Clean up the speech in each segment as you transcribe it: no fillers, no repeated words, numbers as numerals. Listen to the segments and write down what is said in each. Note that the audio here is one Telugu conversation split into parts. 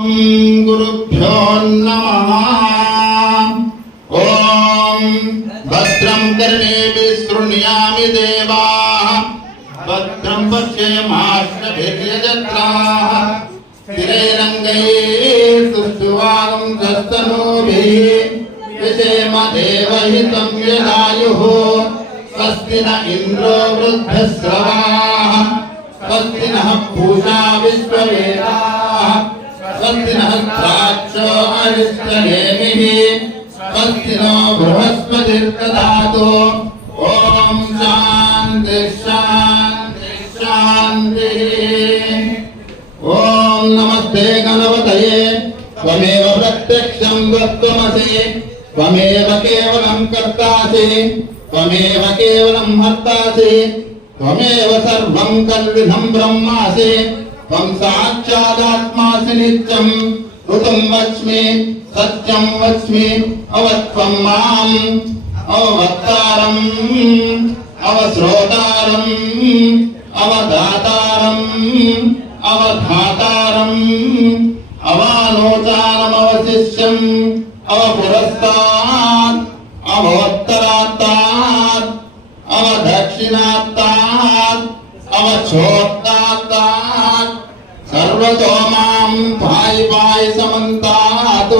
गुरुभ्यो नमः। ओम भद्रं कर्णेभिः शृणुयामि देवाः, भद्रं पश्येमाश्वभिर्यजत्राः, स्थिरैरङ्गैः सुष्ठुवागुंसस्तनूभिः विषेम देवहितं यदायुः। स्वस्ति न इन्द्रो वृद्धश्रवाः, स्वस्ति नः पूषा विश्ववेदाः, स्वस्ति नः द्राक्षो अरिष्टनेमिः, स्वस्ति नो बृहस्पतिर्दधातु। ओम शान्ति शान्ति शान्तिः। ओम नमस्ते गणपतये। त्वमेव प्रत्यक्षं वक्तुमसि, त्वमेव केवलं कर्तासि, त्वमेव केवलं हर्तासि, त्वमेव सर्वं कल्विदं ब्रह्मासि। त्वं साक्षादात्मासि नित्यं ऋतं वच्मि सत्यं वच्मि। अवत्वं माम् अववक्तारम् अवश्रोतारम् अवदातारम् अवधातारम् अवानोचारमवशिष्यम् अवपुरस्तात् अवोत्तरात्तात् अवदक्षिणात्तात् अवचोत्तात् सर्वतो मां पाहि पाहि समन्तात्।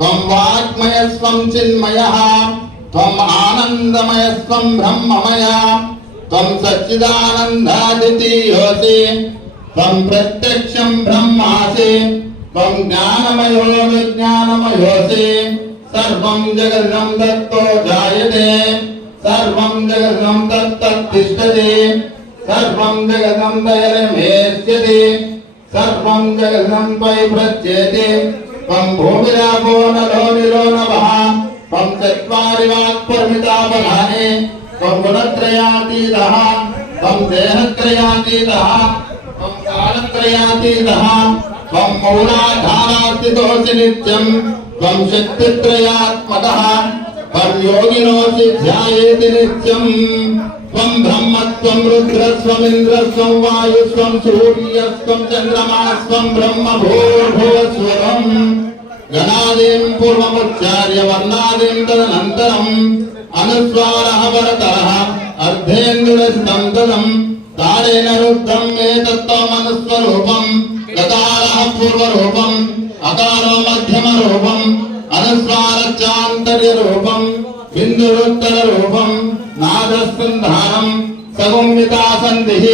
त्वं वाग्मयस्त्वं चिन्मयः, त्वं आनन्दमयस्त्वं ब्रह्ममय, त्वं सच्चिदानन्दादितीयोऽसि, त्वं प्रत्यक्षं ब्रह्मासि, त्वं ज्ञानमयो विज्ञानमयोऽसि। सर्वं जगदं दत्तो जायते, सर्वं जगदं दत्ततिष्ठति, सर्वं जगदं दैर्मेष्यति, सर्वं जगदं परिव्रज्यते। त्वं भूमिरापो नलो निलो नभः, त्वं चत्वारि वाक्परिमिता बलानि, त्वं गुणत्रयातीतः, त्वं देहत्रयातीतः, त्वं कालत्रयातीतः, त्वं मूलाधारास्थितोऽसि नित्यं, त्वं शक्तित्रयात्मकः, त्वं योगिनोऽसि ध्यायेति नित्यं। त्वं ब्रह्मत्वं रुद्रस्त्वमिन्द्रस्त्वं वायुस्त्वं सूर्यस्त्वं चन्द्रमास्त्वं ब्रह्म भूर्भुवस्वरम्। गणादीं पूर्वमुच्चार्य वर्णादीं तदनन्तरम् अनुस्वारः परतरः अर्धेन्दुरस्तं तदम् तारेण रुद्धम् एतत्त्वमनुस्वरूपम्। गकारः पूर्वरूपम्, अकारो मध्यमरूपम्, अनुस्वारश्चान्तर्यरूपम्, बिन्दुरुत्तररूपम्, नादस्कन्धानम् सगुंविता सन्धिः।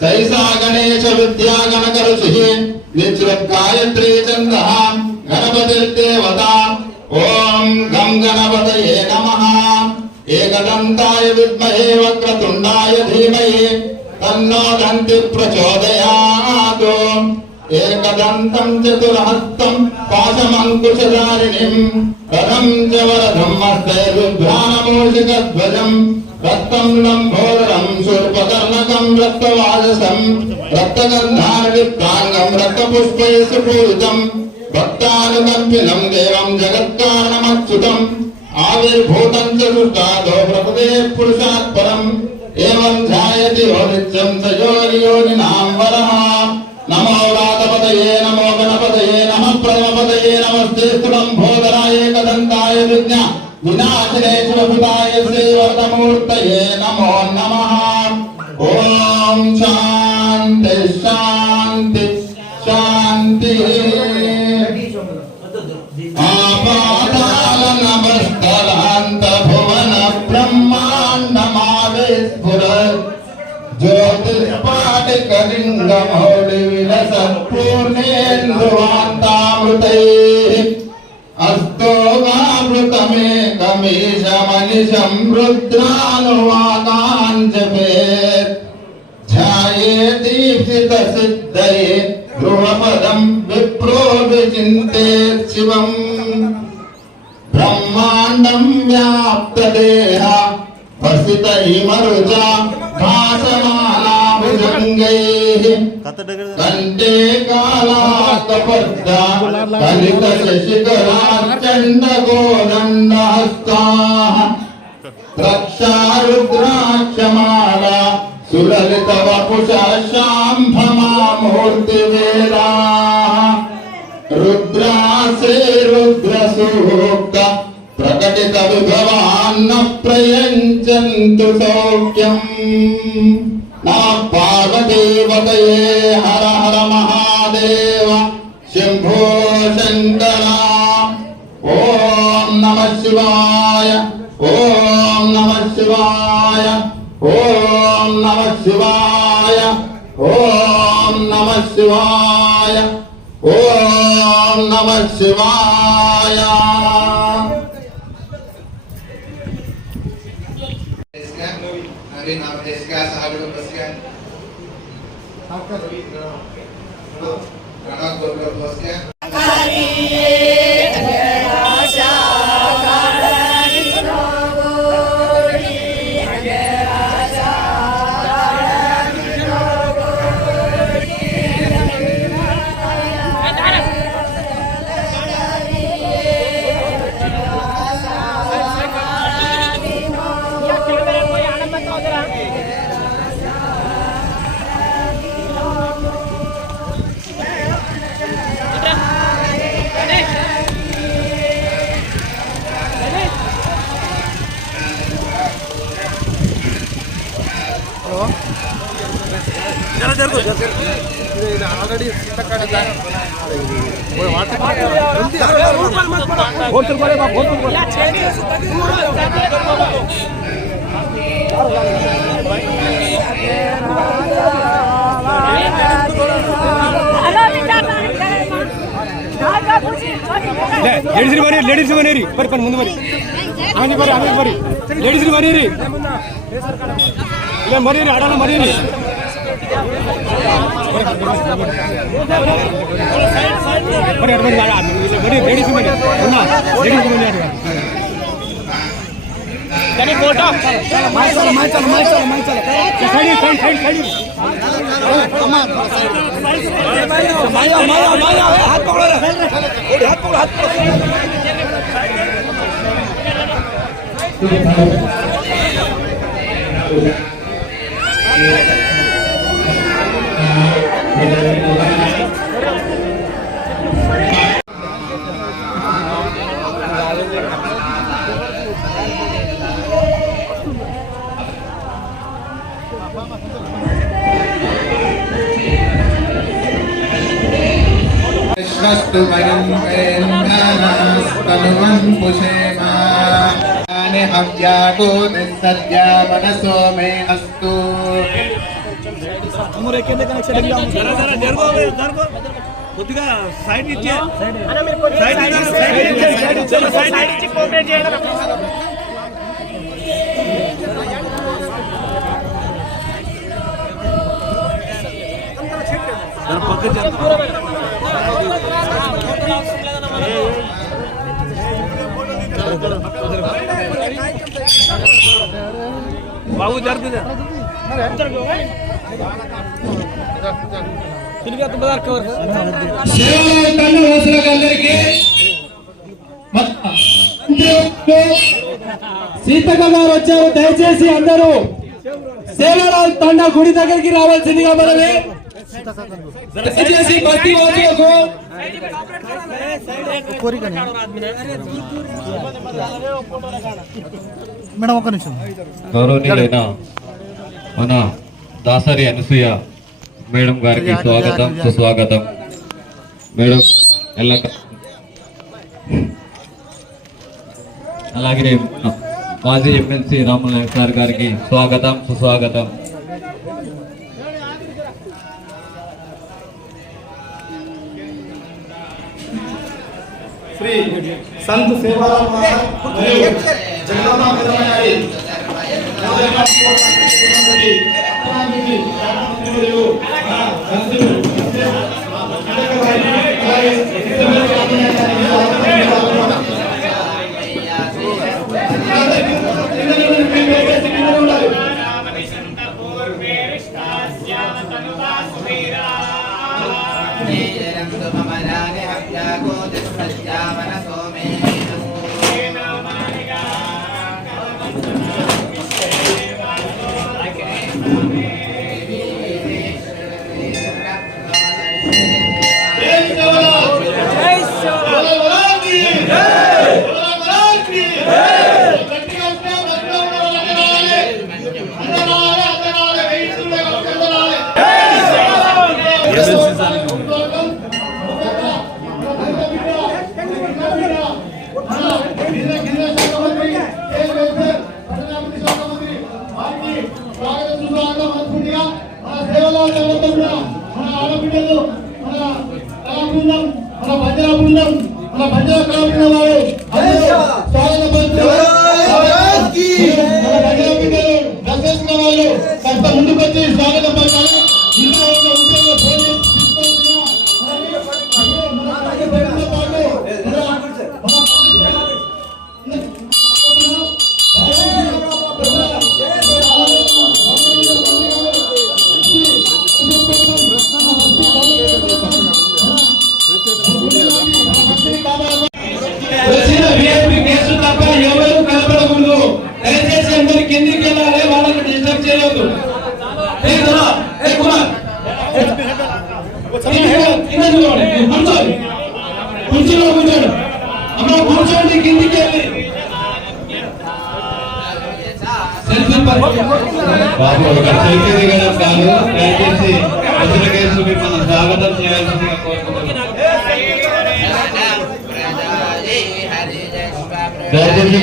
सैषा गणेश विद्या गणकऋषिः, निःसृद्गायत्री छन्दः, गणपतिर्देवता। ओम गं गणपतये नमः। एकदन्ताय विद्महे वक्रतुण्डाय धीमहि तन्नो दन्तिः प्रचोदयात्। एकदन्तं चतुर्हस्तं पाशमङ्कुशधारिणीं रथं च वरदं हस्तैर्बिभ्राणमूषिकध्वजं रक्तं लम्बोदरं शूर्पकर्णकं रक्तवाजसं रक्तगन्धारलिप्ताङ्गं रक्तपुष्पैः सुपूजितं भक्तानुकम्पिनं देवं जगत्कारणमच्युतम् आविर्भूतं च दुष्टादो प्रकृतेः पुरुषात् परम् एवं ध्यायति यो नित्यं स योनियोनिनां वरः। नमो व्रातपतये नमो गणपतये नमः प्रथमपतये नमस्ते लम्बोदराय एकदन्ताय विनाशिने शिवसुताय श्रीवर्धमूर्तये नमो नमः। ओम शान्ति शान्ति शान्तिः। आपाताल नभस्तलान्त भुवन ब्रह्माण्डमाविस्फुरत् ज्योतिष्पाटिकलिङ्गमौलिविलसत्पूर्णेन्दुवान्तामृतैः अस्तोगामृतमेकमीशमनिशं रुद्रानुवाकान् जपेत्। ध्यायेदीप्सितसिद्धये ध्रुवपदं विप्रो विचिन्तेत् शिवम्। ब्रह्माण्डं व्याप्तदेह वसित इमरुजा भासमाना भुजङ्गैः कण्ठे कालाकपर्दा कलितशशिखराचण्डगोदण्डहस्ताः रक्षा रुद्राक्षमाला सुललितवपुषा शाम्भमा मूर्तिवेदाः శ్రీరుద్ర సూక్త ప్రకటిత విభవాన్న ప్రయంచంతు సౌఖ్యం నా పార్వదేవతయే హర హర మహాదేవ శంభో శంకర ఓం నమః శివాయ ఓం నమః శివాయ ఓం నమః శివాయ ఓం నమః శివాయ ఓం నమః శివాయ लेडीज बनेरी पर मुझे मरी आगे बरी आगे बरी लेडीज बनेरी मरी आड़ा मरी लेडीज फोटो हाथ पकड़ो हाथ पकड़ो हाथ कृष्णस्तु वयं वेदास्तनुवं पुषेमा आने हव्यागोति सद्या मनसो मे अस्तु अमरे केंद्र कनेक्शन दिया जरा जरा जरगो కొద్దిగా సైడ్ ఇచ్చే అన్న మీరు కొద్దిగా సైడ్ ఇచ్చి కోఆపరేట్ చేయండి జర పక్క జర బాబు జరుగుతుంది సీతక్క గారు వచ్చారు. దయచేసి అందరూ సేవరాల్ తండా గుడి దగ్గరికి రావాల్సిందిగా మనమే. దయచేసి బస్తీ వాసులకు మేడం ఒక నిమిషం. గౌరవనీయులైన మన దాసరి అనసూయ మేడం గారికి స్వాగతం సుస్వాగతం. మేడం అలాగే మాజీ ఎమ్మెల్సీ రాముల నాయక్ సార్ గారికి స్వాగతం సుస్వాగతం. శ్రీ సంత్ సేవారాం జగదమ్మ పెదమయ్యారి మన బంజారా బృందం, మన బంజారా కావాల్సిన వారు అందరూ స్వాగత పలుకుతున్నారు. మన బంజారా బిడ్డలు దర్శించిన వాళ్ళు కాస్త ముందుకు వచ్చి స్వాగతం పలకాలి. ఇంట్లో ఉన్న ఉద్యోగులు ఫోన్ చేసి తీసుకొస్తున్నా. వచ్చిన VIP గెస్ట్ తప్ప ఎవరు కనపడకూడదు. దయచేసి అందరు కిందికి వెళ్ళాలి, వాళ్ళని డిస్టర్బ్ చేయవద్దు. కూర్చోండి అమ్మ, కూర్చోండి కిందికి వెళ్ళి. బాబు ఒక సెల్ఫీ దిగడం కాదు, దయచేసి వచ్చిన కేసు మిమ్మల్ని స్వాగతం చేయాల్సిందిగా కోరుకుంటున్నాను. దయచేసి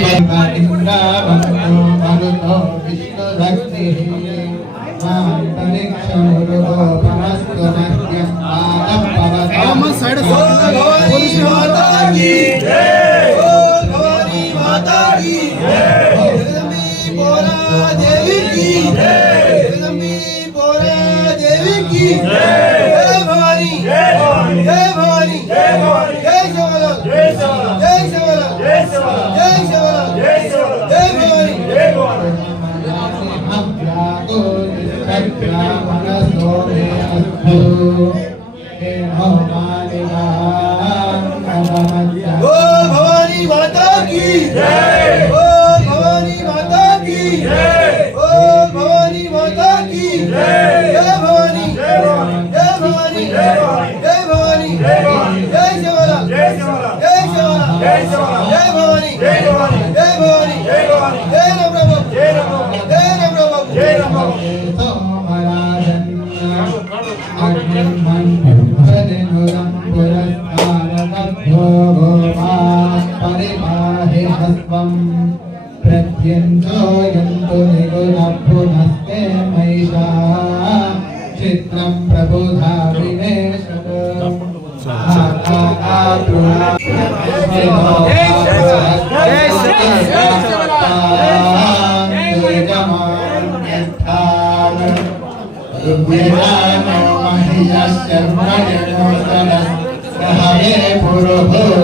ప్రత్యంజోయంతు నిగుణపునస్తే మహిషా చిత్రం ప్రభుధా వినేశతు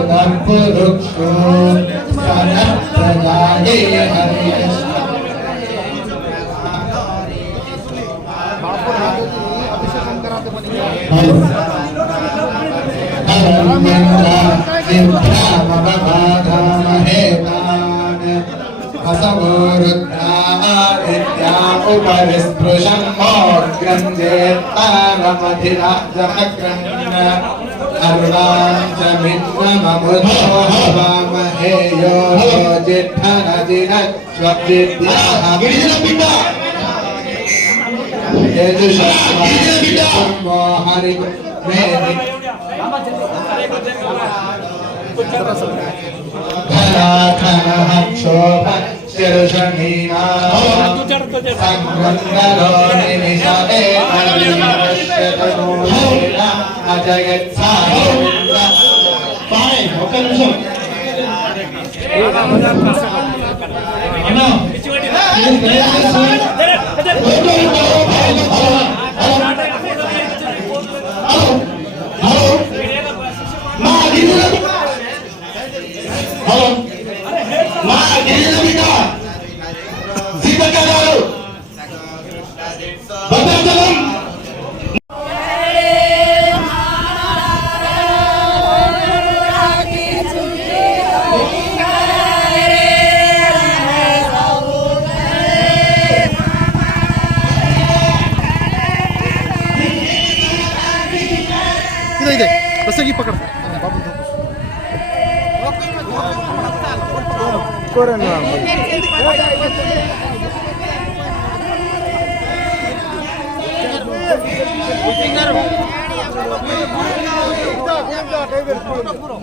పురుభూతపురుక్షో సనప్రదాయే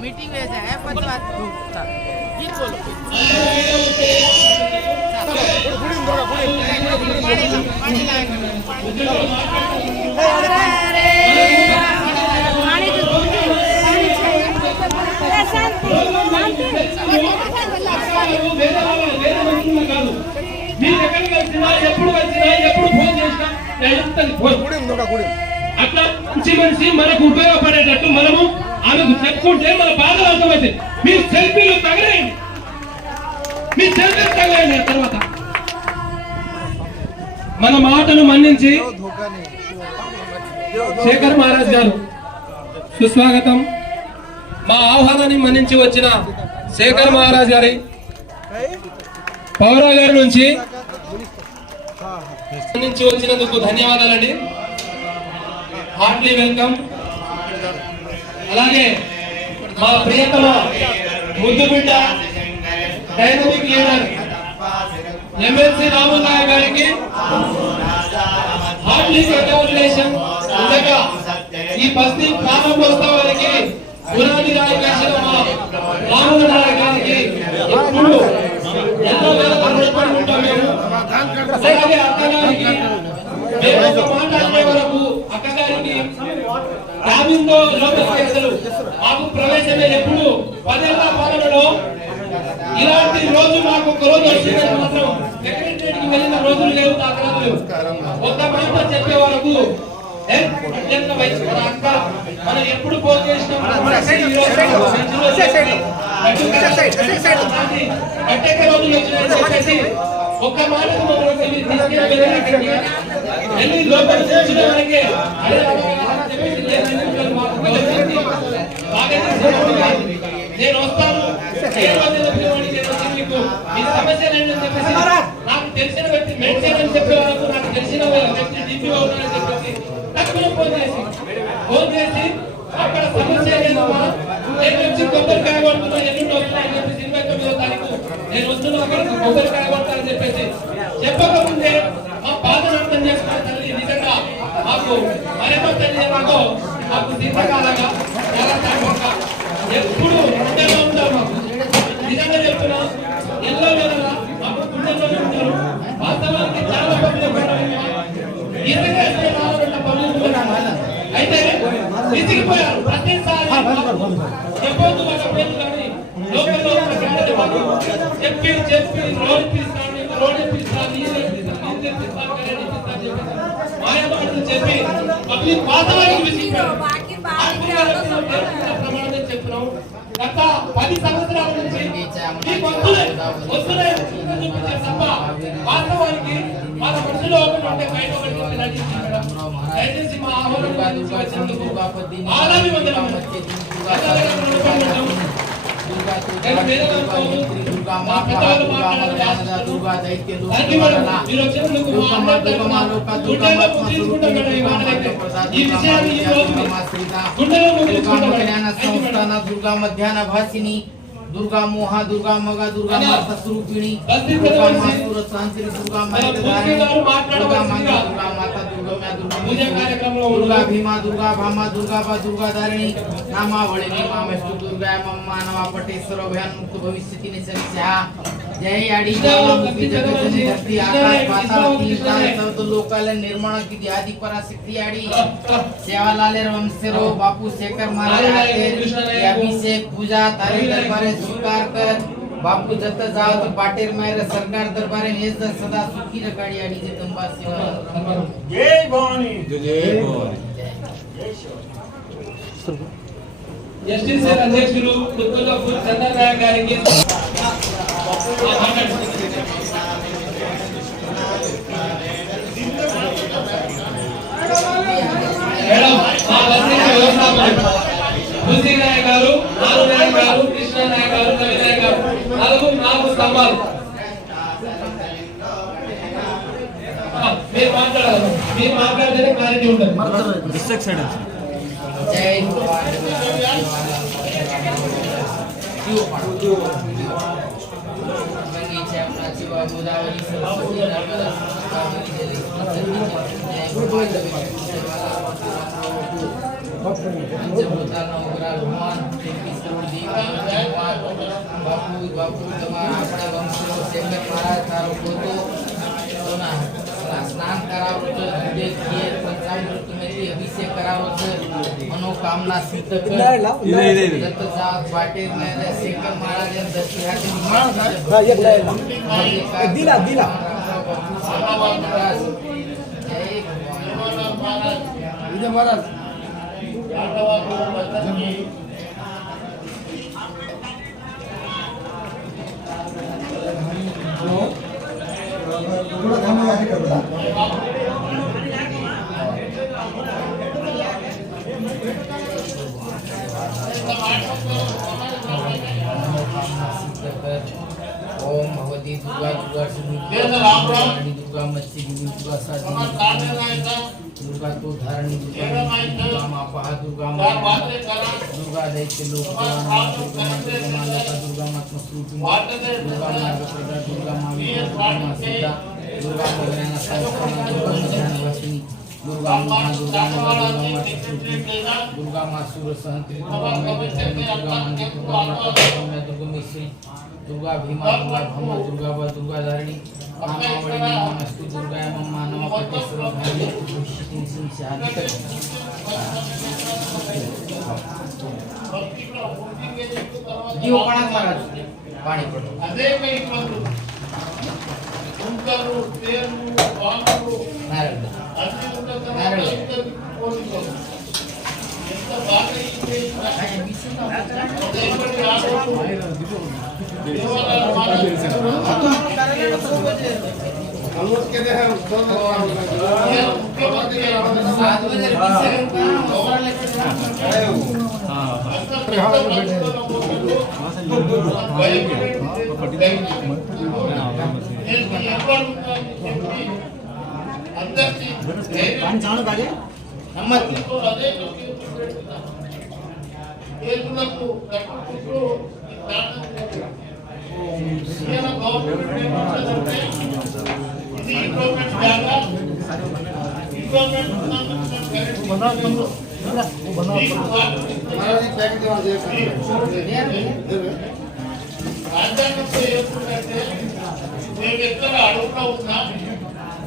मीटिंग में जाए 5 बात गीत बोलो पानी వేరే మనుషులు కాదు. మీరు ఎక్కడికి వచ్చినా, ఎప్పుడు ఫోన్ చేసినా అట్లా మంచి మనిషి మనకు ఉపయోగపడేటట్టు మనము ఆమెకు చెప్పుకుంటే మన బాధలు అర్థమవుతాయి. మీరు సెల్ఫీలు తగలేయండి, తర్వాత మన మాటను మన్నించి శేఖర్ మహారాజ్ గారు సుస్వాగతం. మా ఆహ్వానాన్ని మన్నించి వచ్చిన శేఖర్ మహారాజ్ గారి పౌరా గారి నుంచి వచ్చినందుకు ధన్యవాదాలండి. Heartly welcome. అలాగే మా ప్రియతమ ముద్దు బిడ్డ dynamic leader MLC Ramul Naik గారికి హార్ట్లీ కంగ్రాచులేషన్. ఉండగా ఈ బస్తీ ప్రారంభోత్సవానికి పునాది రాయి వేసిన మా రాముల్ నాయక్ గారికి ఎప్పుడు ఎన్నో వేల రుణపడి ఉంటాం మేము. అలాగే అక్కగారికి మేము ఒక మాట అనే వరకు అక్కగారికి రామిందో లోపలికి అసలు మాకు ప్రవేశమే ఎప్పుడు 10 ఏళ్ల పాలనలో ఇలాంటి రోజు మాకు ఒక రోజు వచ్చిందని మాత్రం సెక్రటరీకి వెళ్ళిన రోజులు లేవు, దాఖలాలు లేవు. ఒక్క మాట చెప్పే వరకు అత్యంత వయసు అక్క మనం ఎప్పుడు ఫోన్ చేసినాం కట్టెక్క రోజులు వచ్చినాయని చెప్పేసి ఒక్క మాటకు వెళ్ళి లోపల వచ్చిన వరకే నేను వస్తాను మీ సమస్యలు ఏంటని చెప్పేసి నాకు తెలిసిన వ్యక్తి మెడిసిన్ అని చెప్పే వరకు నాకు తెలిసిన వ్యక్తి డిపి అవుతానని చెప్పేసి తక్కువ ఫోన్ చేసి అక్కడ సమస్య లేదమ్మా, నేను వచ్చి కొబ్బరికాయ కొడుతున్నాను, ఎల్లుండి వస్తున్నాను చెప్పేసి 29వ తారీఖు నేను వస్తున్నా అక్కడ కొబ్బరికాయ కొడతానని చెప్పేసి చెప్పకముందే మా బాధను అర్థం చేసుకున్న తల్లి నిజంగా మాకు మరేమో తల్లి మాకు మాకు దీర్ఘకాలంగా చాలా తక్కువ ఎప్పుడు గుండెలో ఉంటారు. మాకు నిజంగా చెప్తున్నా ఎల్లో లేదా మాకు గుండెల్లోనే ఉంటారు. వాస్తవానికి చాలా అయితే విసిగిపోయారు. ప్రతిసారి చెప్పొద్దు మాకు అప్పుడు కానీ లోకల్లో చెప్పి రోడ్ ఇప్పిస్తాను మాయమాటలు చెప్పి పబ్లిక్ వాతావరణం విసిగిపోయారు. ప్రమాణం చెప్తున్నాం. గత 10 సంవత్సరాల నుంచి ఈ వస్తున్నాయి చూపించారు తప్ప వాస్తవానికి మన మనసులో ఒకటి ఉంటే బయట ఒకటి నటించారు. దయచేసి మా ఆహ్వానం ఆలామి వందనం दुर्गा मध्याह्न भासिनी दुर्गा मोहा दुर्गा मगा दुर्गा माता स्वरूपिणी दुर्गा मातुर शांति दुर्गा माताधारिणी दुर्गा मंगा दुर्गा माता दुर्गा मैं दुर्गा भीमा दुर्गा भामा दुर्गा बा दुर्गा धारिणी नामावळी भीमा विष्णु दुर्गा मम्मा नवा पटेश्वर भयान मुक्त भविष्यति निसंशया जय आडी मुक्ति जगत धरती आकाश पाताल तीन ताल सर्व लोकाल निर्माण की आदि पराशक्ति आडी सेवालाले वंशरो बापू शेखर महाराज के अभिषेक पूजा तारे दरबारे स्वीकार कर बापू जत जाओ तो पाटेर मायर सरकार दरबारे हेज सदा सुखी रखाडी आडी जगदंबा सेवा जय भवानी जय भवानी జస్టిస్ అధ్యక్షులు కుత్తులపూర్ చంద్రరాయ గారికి మేడం మా వసతి వ్యవస్థాపకులు బుద్ధి నాయక్ గారు, నారు నాయక్ గారు, కృష్ణ నాయక్ గారు, రవి నాయక్ గారు, 4 స్తంభాలు. మీరు మాట్లాడాలి, మీరు మాట్లాడితేనే క్లారిటీ ఉంటుంది. जय बगीचा प्राचीवा गोदावरी सरस्वती नर्मदा पंचभूतानो उग्रा भगवान 33 करोड़ देवा बापू बापू તમારા આપણા વંશનો શેખર મહારાજ તારો પોતો સ્નાન કરાવતો દૂધે ખીર तुम्ही अभिषेक करावं मनोकामना सिद्ध कर दत्त जात वाटे शेखर महाराज दिला दिला महाराज थोड़ा खाना आगे कर बता ओम भगवती दुर्गा दुर्गा दुर्गा मच्छी दुर्गा साधी दुर्गा तो धारणी दुर्गा मापा दुर्गा दुर्गा दैत्य लोक दुर्गा दुर्गा मात्म स्वरूप दुर्गा मार्गप्रदा दुर्गा माता सीता दुर्गा भगवान संस्थान दुर्गा मध्यान्हवासिनी दुर्गा महा दुर्गा माता दुर्गा मासुर सहंत्री दुर्गा दुर्गमेश्वरी दुर्गा भीमा दुर्गा भमा दुर्गा व दुर्गा धारिणी कामावळी नमस्तु दुर्गा एवं मानव पतेश्वर धारिणी भविष्यति संस्यादि जीव पाण्यात महाराज पाणी पडतो అదే మీకు ఉంటారు తేరు వాంగు नारळ అన్ని ఉంటారు నారळ ఎంత బాగా ఇస్తే నమ్మతి ఏకులకు కట్టుకుంటూ రాజ్యాంగంతో ఏర్పడితే మేము ఎక్కడ అడుగుతా ఉన్నా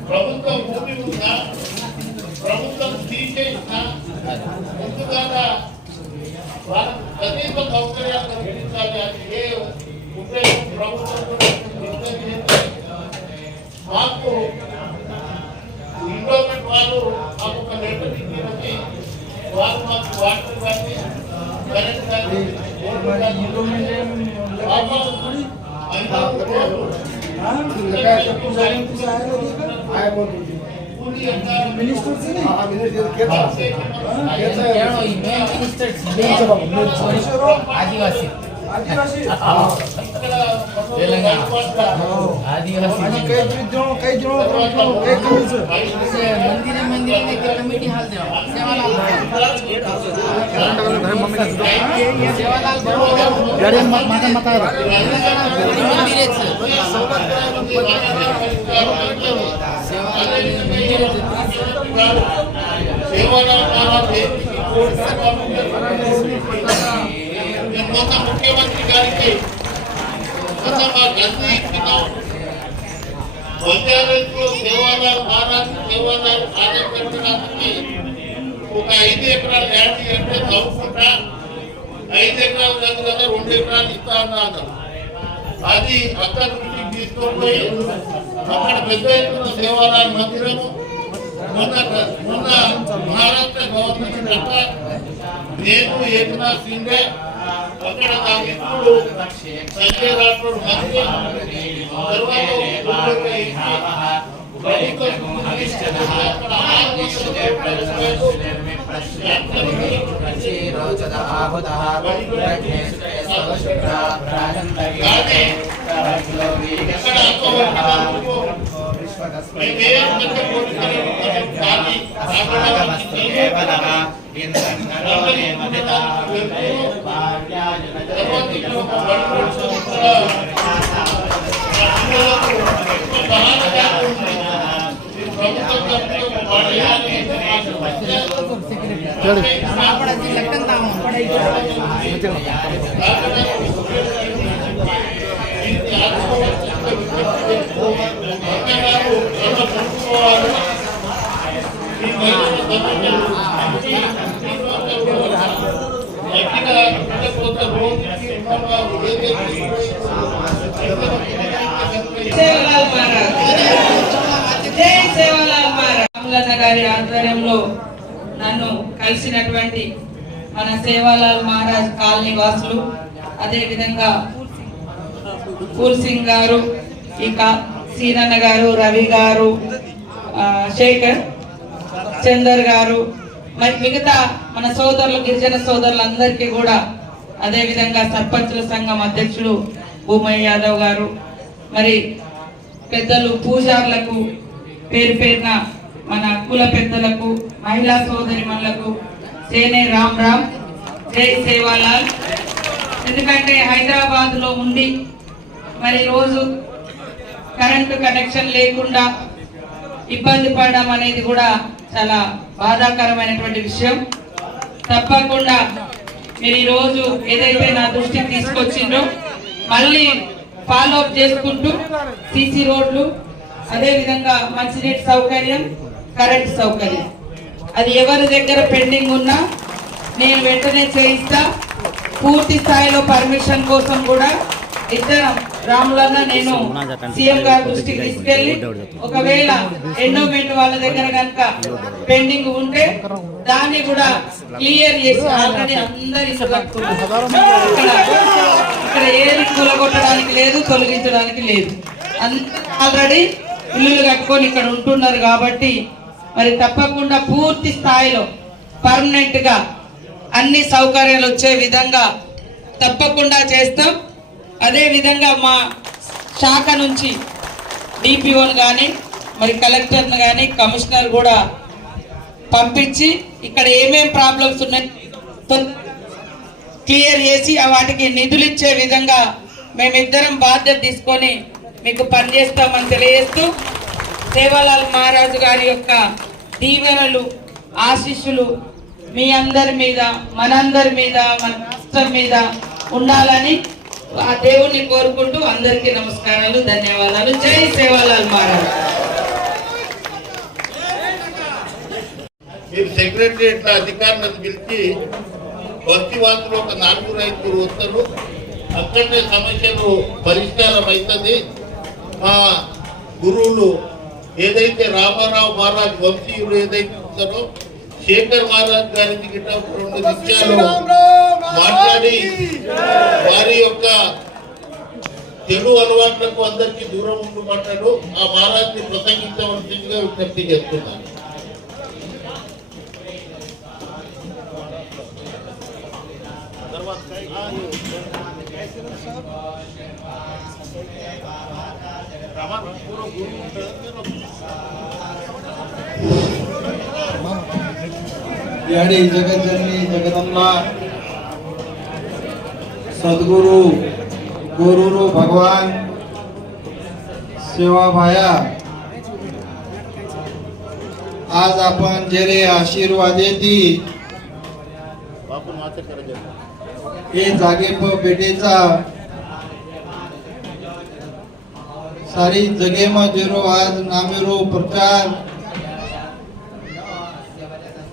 ప్రభుత్వం భూమి ఉన్నా ప్రభుత్వం తీసేసినా ముందుగా వాళ్ళకు కనీస సౌకర్యాలు కల్పించాలి అని ఏ ఉద్దేశం ప్రభుత్వం మాకు ఇండోమెంట్ వాళ్ళు మాకు ఒక లెటర్ ఇచ్చి వాళ్ళు మాకు వాటర్ కానీ కరెంట్ కానీ मिनिस्टर से नहीं हां मिनिस्टर के आदिवासी आदिवासी तेलंगाना आदिवासी कई दिनों एक दिन से मंदिर में कमेटी हाल दे सेवालाल सेवालाल गाड़ी माता माता मंदिर है सेवालाल मंदिर ముఖ్యమంత్రి గారికి బంజారాలో దేవాలయాలు మహారాజు దేవాలయాలు ఆదాయపెట్టడానికి ఒక 5 ఎకరాలు ల్యాండ్ అంటే తవ్వుకుంటా 5 ఎకరాలు కాదు కదా 2 ఎకరాలు ఇస్తా అన్నారు. అది అక్కడ నుంచి తీసుకుపోయి అక్కడ పెద్ద ఎత్తున దేవాలయ మందిరము మొన్న మహారాష్ట్ర గవర్నమెంట్ తప్ప నేను ఏకనాథ్ సిండే అక్కడ నా మిత్రుడు సంజయ్ రాఠోడ్ మంత్రి సేవలాల్ మహారాజ్, జై సేవలాల్ మహారాజ్. రామలన్న గారి ఆధ్వర్యంలో నన్ను కలిసినటువంటి మన సేవాలాల్ మహారాజ్ కాలనీ వాసులు, అదే విధంగా పూల్ సింగ్ గారు, ఇంకా సీనన్న గారు, రవి గారు, శేఖర్ చందర్ గారు, మరి మిగతా మన సోదరులు, గిరిజన సోదరులందరికీ కూడా, అదే విధంగా సర్పంచుల సంఘం అధ్యక్షుడు భూమయ్య యాదవ్ గారు, మరి పెద్దలు పూజారులకు, పేరు పేరున మన కుల పెద్దలకు, మహిళా సోదరిమణులకు సేనే రామ్ రామ్, జై సేవాలాల్. ఎందుకంటే హైదరాబాద్ లో ఉండి మరి రోజు కరెంటు కనెక్షన్ లేకుండా ఇబ్బంది పడడం అనేది కూడా చాలా బాధాకరమైనటువంటి విషయం. తప్పకుండా మీరు ఈ రోజు ఏదైతే నా దృష్టికి తీసుకొచ్చిండ్రో మళ్ళీ ఫాలో అప్ చేసుకుంటూ సీసీ రోడ్లు, అదే విధంగా మంచినీటి సౌకర్యం, కరెంట్ సౌకర్యం, అది ఎవరి దగ్గర పెండింగ్ ఉన్నా నేను వెంటనే చేయిస్తా. పూర్తి స్థాయిలో పర్మిషన్ కోసం కూడా ఇద్దరం రాములన్న నేను సీఎం గారి దృష్టికి తీసుకెళ్లి, ఒకవేళ ఎండోమెంట్ వాళ్ళ దగ్గర కనుక పెండింగ్ ఉంటే దాన్ని కూడా క్లియర్ చేసి ఆల్రెడీ అందరి ఇక్కడ ఏది కూలగొట్టడానికి లేదు, తొలగించడానికి లేదు. ఆల్రెడీ ఇల్లులు కట్టుకొని ఇక్కడ ఉంటున్నారు కాబట్టి మరి తప్పకుండా పూర్తి స్థాయిలో పర్మనెంట్ గా అన్ని సౌకర్యాలు వచ్చే విధంగా తప్పకుండా చేస్తాం. అదే విధంగా మా శాఖ నుంచి డిపిఓను కానీ, మరి కలెక్టర్ను కానీ, కమిషనర్ కూడా పంపించి ఇక్కడ ఏమేం ప్రాబ్లమ్స్ ఉన్నాయి క్లియర్ చేసి వాటికి నిధులు ఇచ్చే విధంగా మేమిద్దరం బాధ్యత తీసుకొని మీకు పనిచేస్తామని తెలియజేస్తూ, సేవాలాల్ మహారాజు గారి యొక్క దీవెనలు, ఆశీస్సులు మీ అందరి మీద, మనందరి మీద, మన రాష్ట్రం మీద ఉండాలని ఆ దేవుణ్ణి కోరుకుంటూ అందరికీ నమస్కారాలు, ధన్యవాదాలు. జై సేవాలాల్ మహారాజ్. మీరు సెక్రటరియట్ అధికారులను పిలిచి బస్తీవాసులు ఒక 4-5 వస్తారు, అక్కడనే సమస్యలు పరిష్కారం అవుతుంది. మా గురువులు ఏదైతే రామారావు మహారాజ్ వంశీయుడు ఏదైతే ఉంటారో శేఖర్ మహారాజ్ గారికి గిట్ట 2 నిమిషాలు మాట్లాడి వారి యొక్క తెలుగు అలవాట్లకు అందరికీ దూరం ఉండమంటాడు. ఆ మహారాజ్ని ప్రసంగించవలసిందిగా విజ్ఞప్తి చేస్తున్నాను. याडी जगतजननी जगदम्बा सद्गुरु गुरुरू भगवान सेवा भाया, आज आपण जेरे आशीर्वादेती हे जागेप भेटेचा सारी जगेमा जेरो आज नामेरो प्रचार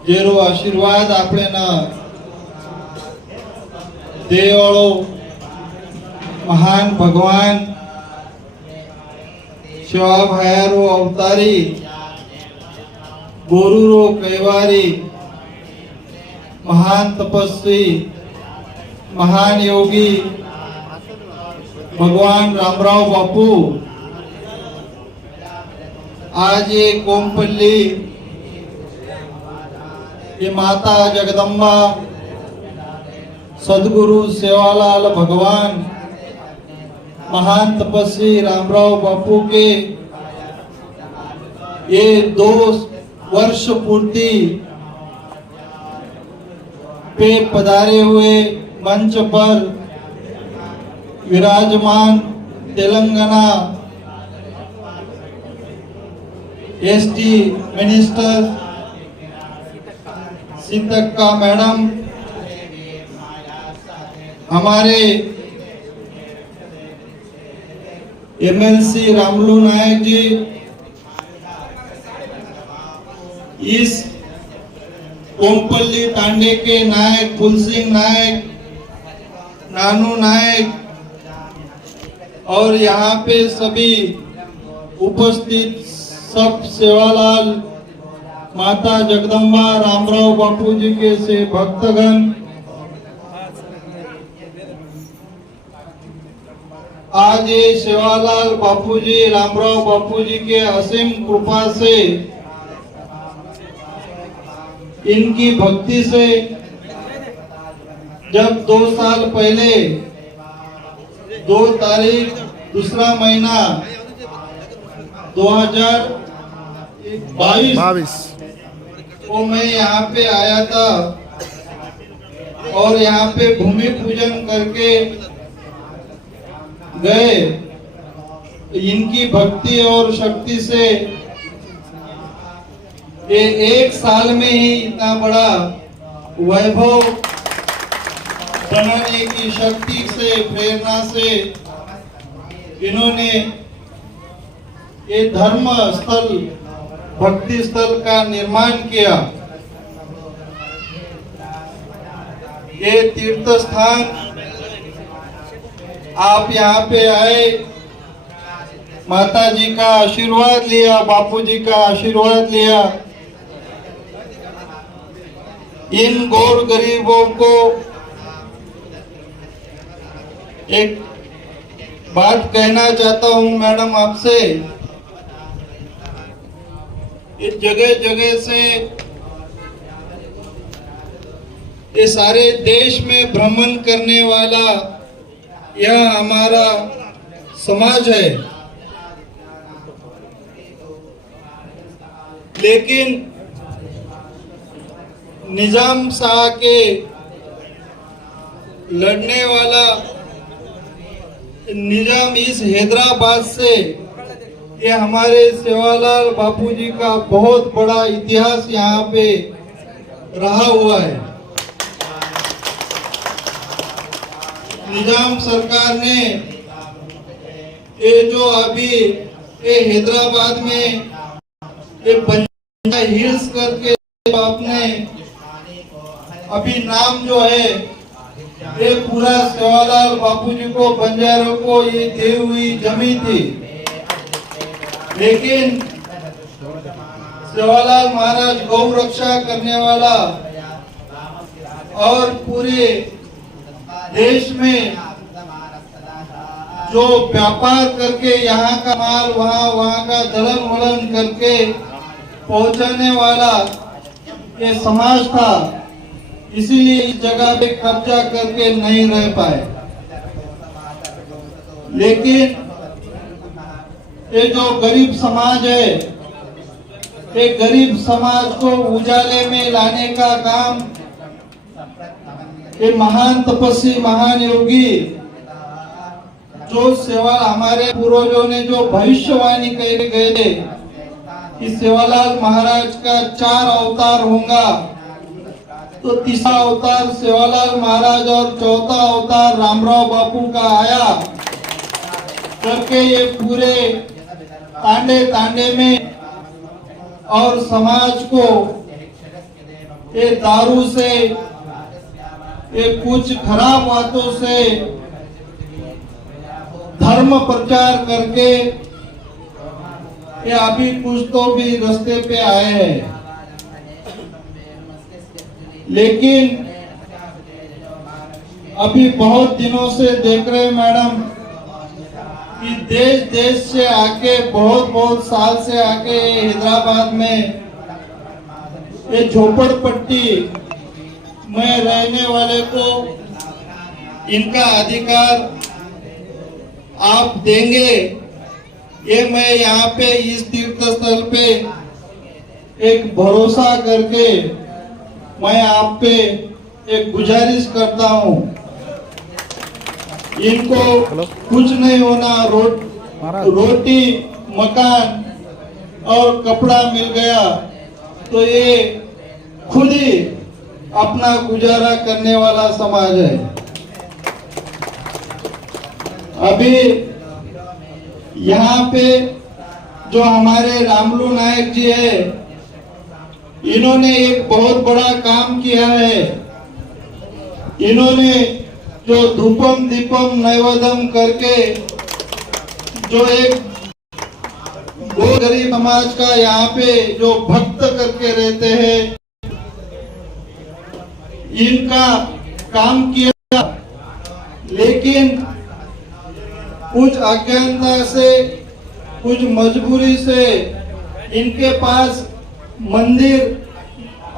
जेरो आशीर्वाद आपले न देवाळो महान भगवान शिवा भायारो अवतारी गोरुरो कैवारी महान तपस्वी महान योगी भगवान रामराव बापू आज ये कोमपल्ली ये माता जगदम्बा सद्गुरु सेवालाल भगवान महान तपस्वी रामराव बापू के ये 2 वर्ष पूर्ति पे पधारे हुए मंच पर विराजमान Telangana ST minister Seethakka madam, हमारे एमएलसी रामलू नायक जी, इस कोमपल्ली तांडे के नायक फूल सिंह नायक, नानू नायक और यहाँ पे सभी उपस्थित सब सेवालाल, माता जगदम्बा, रामराव बापू जी के से भक्तगण, आज ये सेवालाल बापूजी, रामराव बापूजी के असीम कृपा से, इनकी भक्ति से जब 2 साल पहले 2 तारीख दूसरा महीना 2022 को मैं यहाँ पे आया था और यहाँ पे भूमि पूजन करके गए। इनकी भक्ति और शक्ति से ये 1 साल में ही इतना बड़ा वैभव बनाने की शक्ति से, प्रेरणा से इन्होंने ये धर्म स्थल, भक्ति स्थल का निर्माण किया। ये तीर्थ स्थान आप यहाँ पे आए, माता जी का आशीर्वाद लिया, बापू जी का आशीर्वाद लिया। इन गौर गरीबों को एक बात कहना चाहता हूँ मैडम आपसे, इस जगह जगह से ये सारे देश में भ्रमण करने वाला यह हमारा समाज है, लेकिन निजाम शाह के लड़ने वाला निजाम इस हैदराबाद से, ये हमारे सेवालाल बापूजी का बहुत बड़ा इतिहास यहाँ पे रहा हुआ है। निजाम सरकार ने ये जो अभी ये हैदराबाद में ये बंजा हिल्स करके आपने अभी नाम जो है ये पूरा सेवालाल बापूजी को, बंजारों को ये दी हुई जमीन थी, लेकिन सेवालाल महाराज गौ रक्षा करने वाला और पूरे देश में जो व्यापार करके यहाँ का माल वहाँ का दलन वलन करके पहुंचाने वाला ये समाज था, इसीलिए इस जगह पे कब्जा करके नहीं रह पाए। लेकिन ये जो गरीब समाज है, ये गरीब समाज को उजाले में लाने का काम ये महान तपस्वी, महान योगी जो सेवा हमारे पूर्वजों ने जो भविष्यवाणी कह गए थे कि सेवालाल महाराज का 4 अवतार होगा, तो तीसरा अवतार सेवालाल महाराज और चौथा अवतार रामराव बापू का आया करके ये पूरे तांडे तांडे में और समाज को ये दारू से, ये कुछ खराब बातों से धर्म प्रचार करके ये अभी कुछ तो भी रास्ते पे आए हैं। लेकिन अभी बहुत दिनों से देख रहे हैं मैडम कि देश देश से आके, बहुत साल से आके हैदराबाद में ये झोपड़पट्टी में रहने वाले को इनका अधिकार आप देंगे, ये मैं यहाँ पे इस तीर्थ स्थल पे एक भरोसा करके मैं आप पे एक गुजारिश करता हूँ। इनको कुछ नहीं होना, रोटी मकान और कपड़ा मिल गया तो ये खुद ही अपना गुजारा करने वाला समाज है। अभी यहाँ पे जो हमारे रामलू नायक जी है, इन्होंने एक बहुत बड़ा काम किया है। इन्होंने जो धूपम दीपम नैवेद्यम करके जो एक गरीब समाज का यहाँ पे जो भक्त करके रहते हैं, इनका काम किया, लेकिन कुछ अज्ञानता से, कुछ मजबूरी से इनके पास मंदिर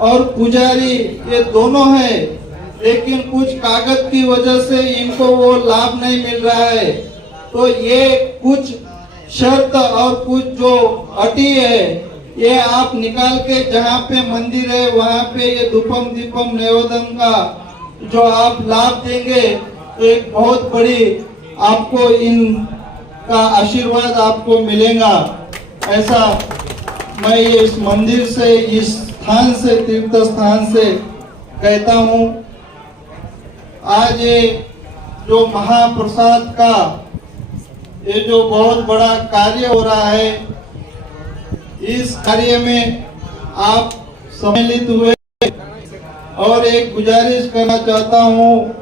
और पुजारी ये दोनों है, लेकिन कुछ कागज की वजह से इनको वो लाभ नहीं मिल रहा है। तो ये कुछ शर्त और कुछ जो अटी है, ये आप निकाल के जहाँ पे मंदिर है वहाँ पे ये धूपम दीपम नैवेद्यम का जो आप लाभ देंगे तो एक बहुत बड़ी आपको इनका आशीर्वाद आपको मिलेगा। ऐसा मैं ये इस मंदिर से, इस स्थान से, तीर्थ स्थान से कहता हूँ। आज ये जो महाप्रसाद का ये जो बहुत बड़ा कार्य हो रहा है, इस कार्य में आप सम्मिलित हुए और एक गुजारिश करना चाहता हूँ,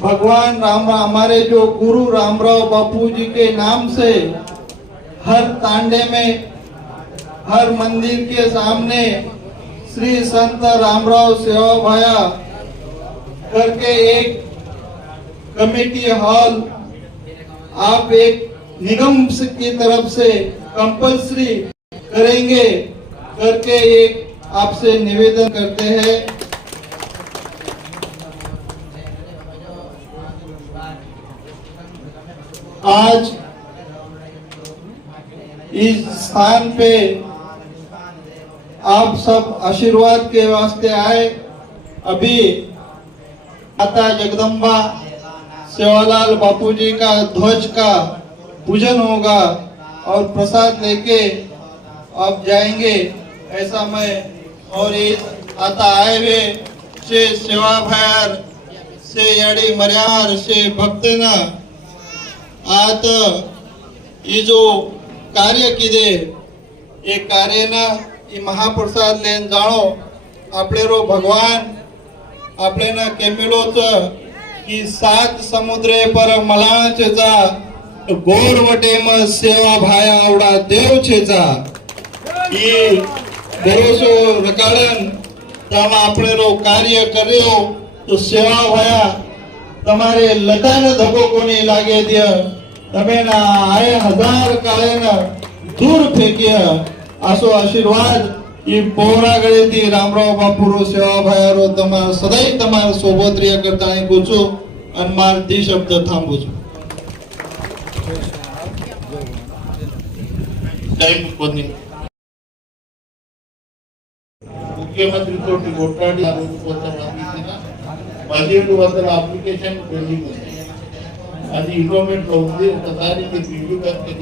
भगवान राम, हमारे जो गुरु रामराव बापू जी के नाम से हर तांडे में, हर मंदिर के सामने श्री संत रामराव सेवा भाया करके एक कमेटी हॉल आप एक निगम की तरफ से कंपल्सरी करेंगे करके एक आपसे निवेदन करते हैं। आज इस स्थान पे आप सब आशीर्वाद के वास्ते आए। अभी माता जगदम्बा सेवालाल बापूजी का ध्वज का पूजन होगा और प्रसाद लेके आप जाएंगे, ऐसा मैं और ये आता आए हुए से सेवा भायर से याडी मर्यार से भक्तना आत ये जो कार्य किदे ये कार्य ना ये महाप्रसाद लेन जाणो आपले रो भगवान आपले ना केमेलो की 7 समुद्रे पर मलाचेचा गोड वटेम सेवा भाया आवडा देव छेचा ये भरोसो रकाळन तम आपणे रो कार्य कर्यो तो सेवा भाया तमारे लताने धक्को कोनी लागे दिया तमे ना आए 1000 काळेन दूर फेकिया आसो आशीर्वाद ये पोरागळे ती रामराव बापूरो सेवा भायारो तमार सदाई तमार सोबत रिया करता आणि गोचो आणि मार ती शब्द थांबू टाइम कोनी मुख्यमंत्री तोटी गोटाडी बजेट वदल अप्लिकेशन पेंडिंग आज इन्वॉल्वमेंट होंगे बताने की वीडियो करके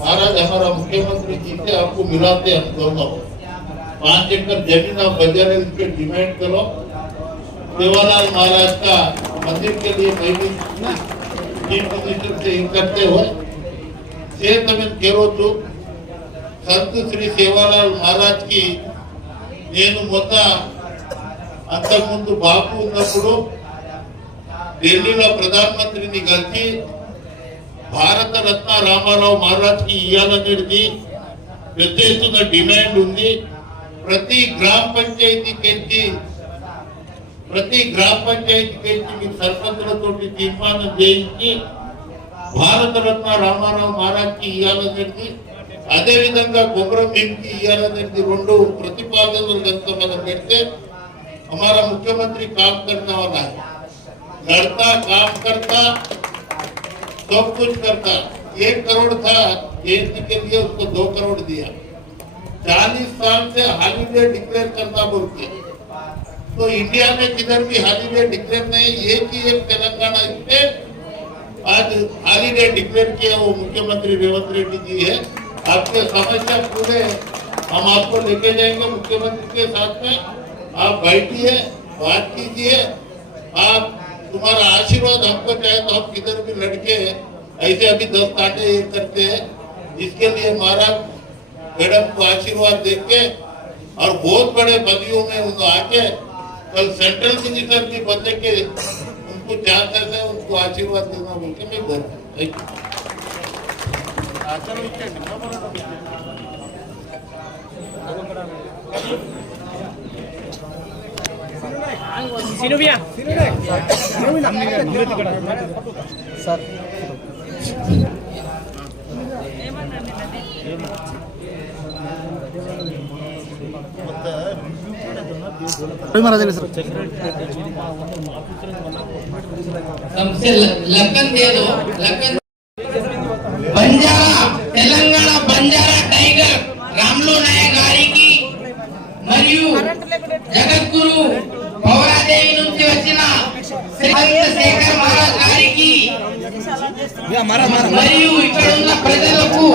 महाराज हमारा मुख्यमंत्री जी से आपको मिलाते हम दोनों 5 एकड़ जमीन आप बाजार पे डिमांड करो। सेवालाल महाराज का मंदिर के लिए मैं भी चीफ मिनिस्टर से करते हो से तमें केरो तो संत श्री सेवालाल महाराज की నేను మొన్న అంతకుముందు బాపు ఉన్నప్పుడు ఢిల్లీలో ప్రధానమంత్రిని కలిసి భారత రత్న రామారావు మహారాజ్ కి ఇయ్యాలనేది పెద్ద ఎత్తున డిమాండ్ ఉంది। ప్రతి గ్రామ పంచాయతీకి మీ సర్పంచులతో తీర్మానం చేయించి భారత రత్న రామారావు మహారాజ్ కి ఇయ్యాలనేది అదే విధంగా కొమరం భీంకి ఇయ్యాలనేది రెండు ప్రతిపాదనలు కనుక మనం పెడితే हमारा मुख्यमंत्री काम करने वाला है, लड़ता काम करता सब कुछ करता। 1 करोड़ था जयंती के लिए उसको 2 करोड़ दिया। 40 साल से हॉलीडे डिक्लेयर करना बोलते, तो इंडिया में किधर भी हॉलीडे डिक्लेयर नहीं, एक ही एक तेलंगाना स्टेट आज हॉलीडे डिक्लेयर किया, वो मुख्यमंत्री रेवंत रेड्डी जी है। आपके समस्या पूरे हम आपको लेके जाएंगे मुख्यमंत्री के साथ में, आप बैठिए बात कीजिए, आप तुम्हारा आशीर्वाद हमको चाहे तो हम किधर भी लड़के ऐसे अभी 10 कांटे ये करते हैं, इसके लिए महाराज मैडम को आशीर्वाद देके और बहुत बड़े पदवियों में उनको आके कल सेंट्रल मिनिस्टर भी बनने के जिनको चाहते थे उनको आशीर्वाद देना बोल के मैं घर हमसे लखन दे दो लखन బంజారా తెలంగాణ బంజారా టైగర్ రామ్లో నాయక్ గారికి మరియు జగద్గురు పౌరాదేవి నుంచి వచ్చిన శ్రీ శేఖర్ మహారాజ్ గారికి మరియు ఇక్కడ ఉన్న ప్రజలకు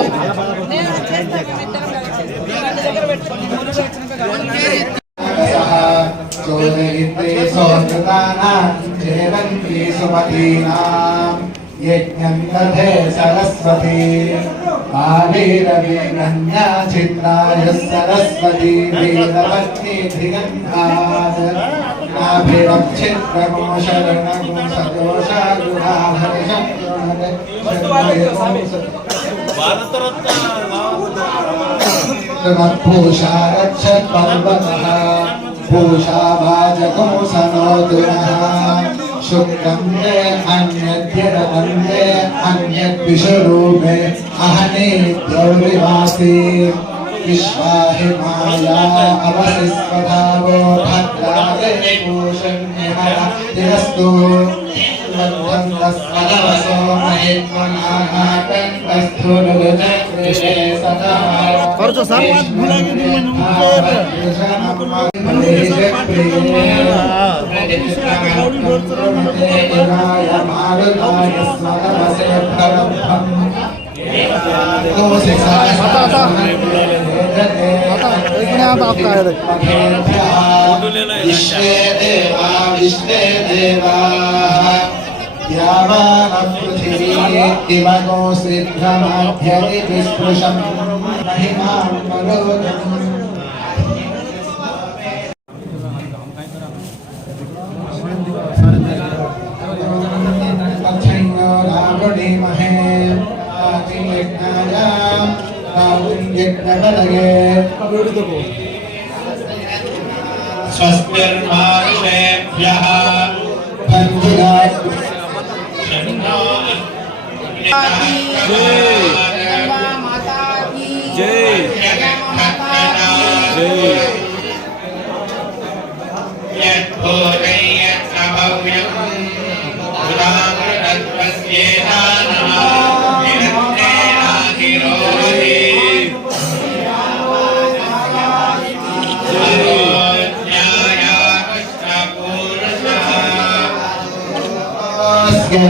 यज्ञं दधे सरस्वती कालीरविगण्या चित्राय सरस्वती वीरवती धिगन्धात् नाभिरक्षित्रमोषरणगुंसदोषागुणाभरिषं रक्षत् पर्वतः पूषा वाजको सनोतु नः शुक्रं ते अन्यद्यरतन्ते अन्यद्विषरूपे अहनेद्यौरिवासी विश्वाहि माया अवसिस्वधावो भद्रादे पूषण्यः तिरस्तु वन्दस्तनवसो महित्वनाकण्ठस्थूलुचक्रिषे सदा विश्वे देवा पृथिवी दिवगो सिद्धमाध्यदि विस्पृशं महिमां मरोगम् स्वस्तिर्मानुषेभ्यः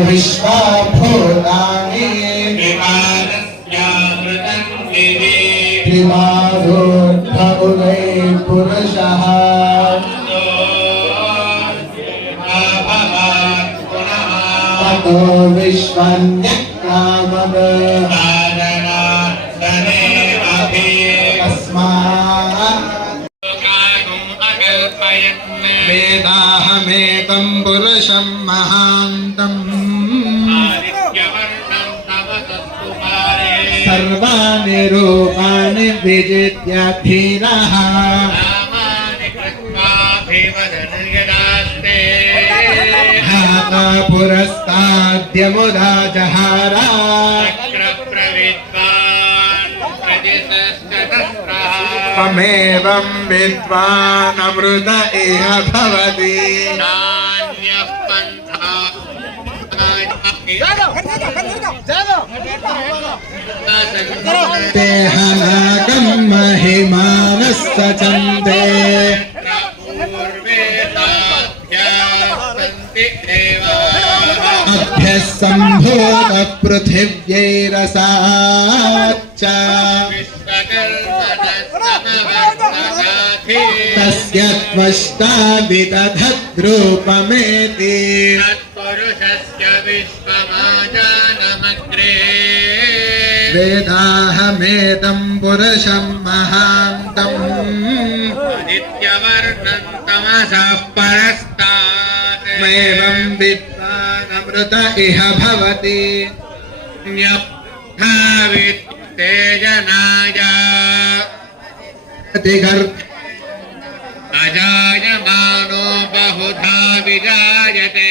विश्वाभूतानि त्रिमाधोर्धउदय पुरुषः ततो विश्वन्यक्रामद वेदाहमेतं पुरुषं महान्तम् सर्वाणि रूपाणि विजित्याधीनः पुरस्ताद्यमुदा जहारा त्वमेवं विद्वान् अमृत इह भवति देहनागं महिमानस्य चन्दे अभ्यः सम्भूत पृथिव्यैरसाच्च तस्य त्वष्टा विदधद्रूपमेति वेदाहमेतं पुरुषं महान्तम् नित्यवर्णं तमसः परस्तात् एवं विद्वान् मृत इह भवति तेजनाय अजायमानो बहुधा विजायते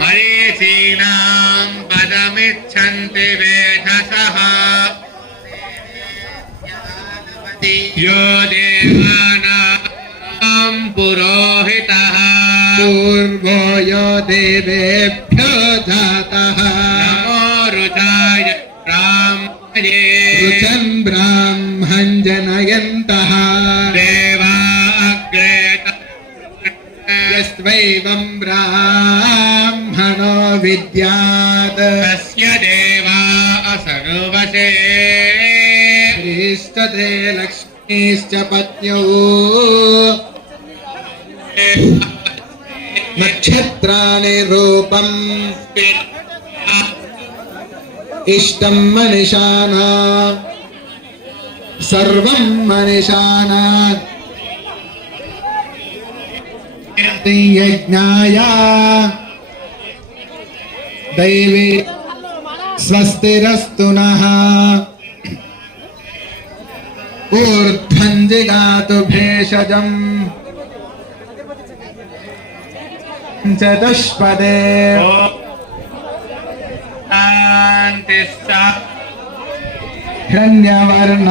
मरीचीनां पदमिच्छन्ति वेधसः यो देवानां पुरोहितः पूर्वो यो देवेभ्यो जातः नमो रुचाय ब्राह्मणे रुचं ब्राह्मं जनयन्तः देवा अग्रे यस्त्वैवं ब्राह्मणो विद्यात् तस्य देवा असनुवसे श्रीश्च ते लक्ष्मीश्च पत्न्यौ नक्षत्राणि रूपम् इष्टं मनिषाना सर्वं मनिषाना यज्ञाय दैवी स्वस्तिरस्तु नः ऊर्ध्वं जिगातु भेषजम् चतुष्पदे हिरण्यवर्ण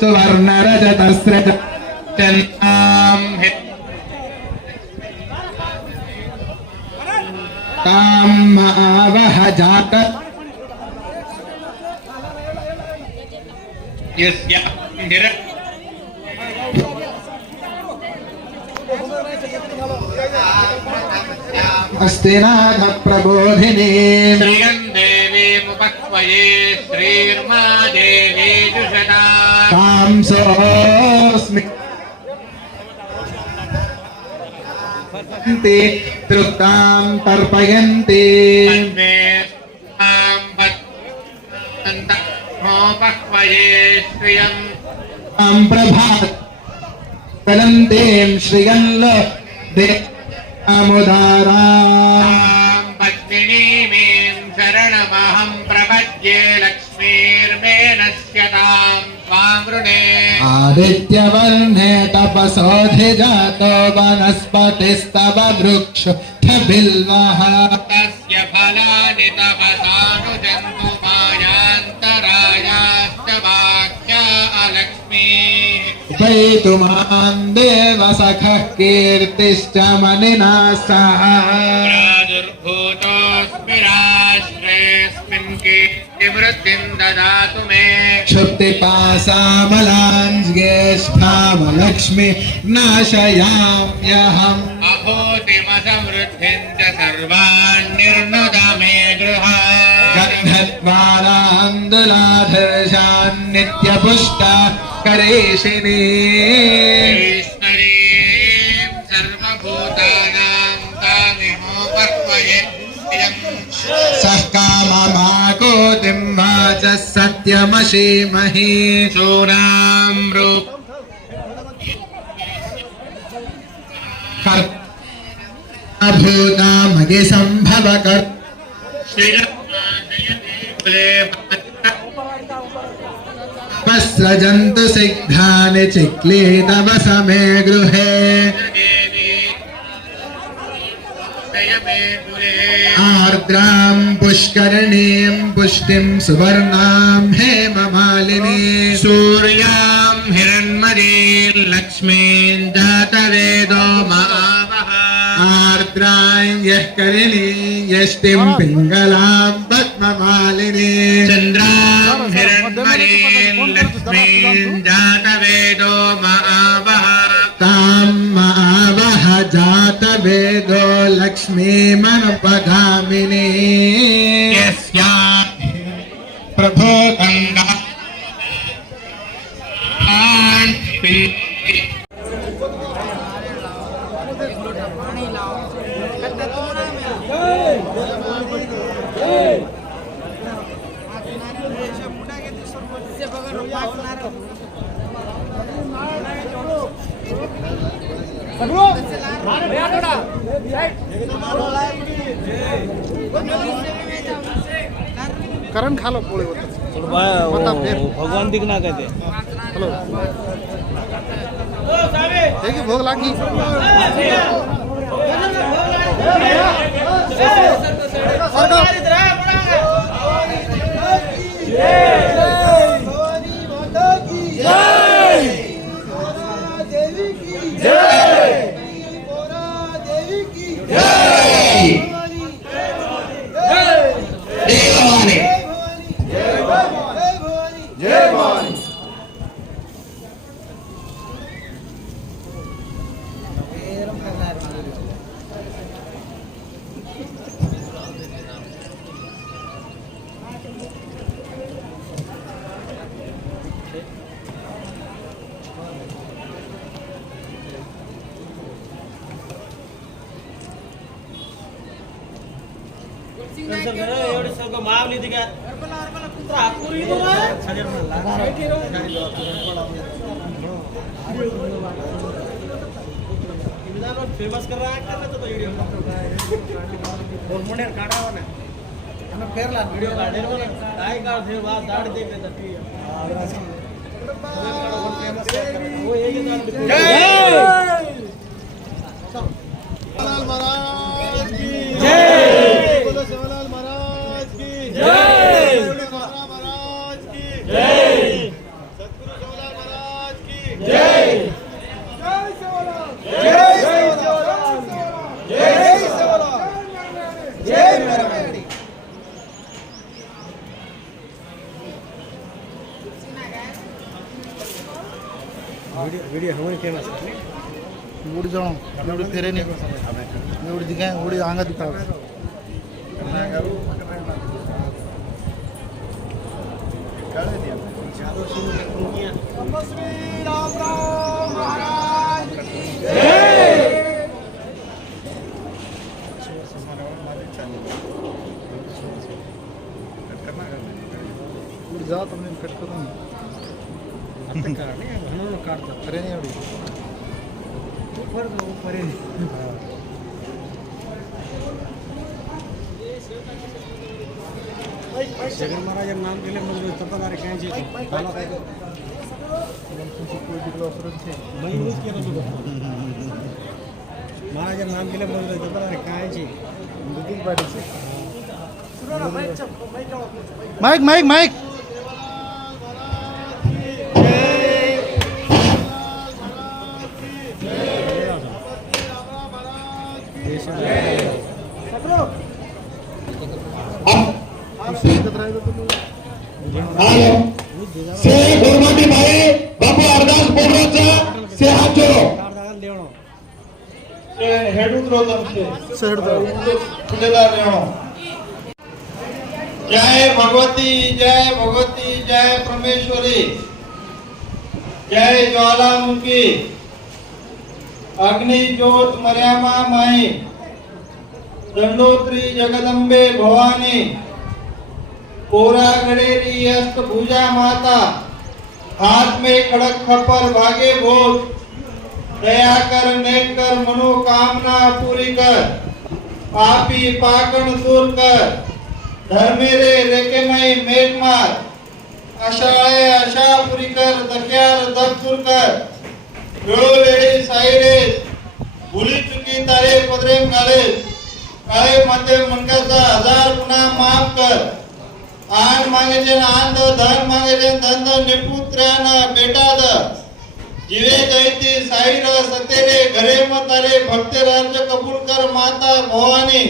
सुवर्णरजतस्रज काम आवह जात अस्तिनाथ प्रबोधिनी श्रियं देवी मुपक्वये श्रीर्मा देवी जुषता कांसोऽस्मि तृप्तां तर्पयन्ति तन्मे मां पक्वये श्रियं प्रभात कलन्तीं श्रियल्ल देमुदारा पद्मिनीमीं शरणमहं प्रपद्ये लक्ष्मीर्मे नश्यतां त्वामृणे आदित्यवर्णे तपसोऽधिजातो वनस्पतिस्तव वृक्षबिल्वः तस्य फलानि तपसानुजन्तु मायान्तरायाश्च वाक्या अलक्ष्मीः उपैतुमां देव सखः कीर्तिश्च मनिना सह प्रादुर्भूतोऽस्मि राष्ट्रेऽस्मिन् कीर्तिवृद्धिं ददातु मे क्षुप्तिपासामलाञ्ज्येष्ठामलक्ष्मी नाशयाम्यहम् अभूतिमसमृद्धिं च सर्वान् निर्नुद मे गृहात् गन्धद्वारान्दुलाधर्षान् नित्यपुष्टा करेशिनी ईश्वरीं सर्वभूतानां तामिहोपक्वये सः काममाकोतिं वाचः सत्यमशीमहि शूरां रूप भूतामगे सम्भवकर् स्रजन्तु सिग्धानि चिक्लीतव समे गृहे आर्द्रां पुष्करणीं पुष्टिं सुवर्णां हेममालिनी सूर्यां हिरण्मयीं लक्ष्मीं जातवेदो महावः आर्द्रां यः करिणीं यष्टिं पिङ्गलां पद्ममालिनी चन्द्रां हिरण्मयीं लक्ष्मीं जातवेदो महावः तां महावः जातवेदो लक्ष्मीमनुपगामिनी यस्या प्रभोदङ्गः करण खा लो पोळे होतं. भगवान दिखना कहते हॅलो हे की भोग लागी फेमस कर रहा है करना तो वीडियो और मुंडे काढावा ना हमें फेरला वीडियो काढेल ना काय का थे बात दाढ देख लेता ती वो एक ही जय सेवालाल महाराज की जय बोलो सेवालाल महाराज की जय महाराज की जय सद्गुरु सेवालाल महाराज की जय जय सेवालाल जय जय सेवालाल जय मेरा मेरी वीडियो हमारे फेमस उड़ जाओ उड़ फेरे नहीं उड़ दिखाए उड़ आंगा दिखाओ राम राम महाराज की उड़ जाओ तुमने कट करो अरे नहीं उड़ी ऊपर जगन महाराज नाम केले म्हणजे तपदार कायचे मला काय मैं यूज केलं तुझं महाराज नाम केले म्हणजे तपदार कायचे दुधीच पाडीचे माइक माइक माइक बापू अरदास बोलवाचा से हाथ जोड़ो हेड उतरो तुमसे सहड दो खुलेदार रहो जय भगवती जय परमेश्वरी जय ज्वालामुखी अग्नि ज्योत मर्यामा माई दंडोत्री जगदम्बे भवानी कोरा गडेरी अस्त भुजा माता हाथ में खड़क खपर भागे भोग दया कर नेक कर मनोकामना पूरी कर पापी पाकण दूर कर धर्मेरे रेकेमय मेघ मार आशाळे आशा पुरी कर दक्यार दग दूर कर वेळोवेळी साईरे भुली चुकी तारे पदरेम घाले काळे माते मनकाचा हजार गुन्हा माफ कर आन मागे आन धन मागे धन निपुत्र्यान बेटाद जीवे दैती साईर सतेरे घरे मतारे भक्त राज्य कबूल कर माता भवानी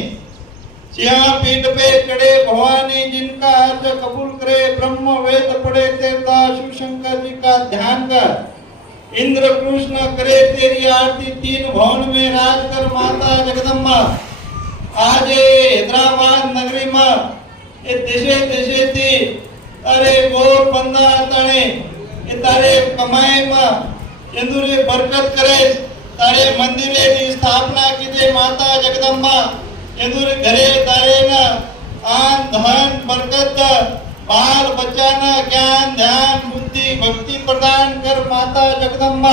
सिंह पीठ पे कड़े भवानी जिनका अर्ज कबूल करे ब्रह्म वेद पढ़े देवता शिव शंकर जी का ध्यान कर इंद्र कृष्ण करे तेरी आरती तीन भवन में राज कर माता जगदम्बा आज हैदराबाद नगरी में એ દેશે દેશેથી તારે ગોર બંદા તાણે એ તારે કમાઈમાં ચંદુરે બરકત કરે તારે મંદિરેની સ્થાપના કીધે માતા જગદંબા ચંદુરે ઘરે તારેના આન ધન બરકત बाल बच्चाना ज्ञान ध्यान बुद्धि भक्ति प्रदान कर माता जगदंबा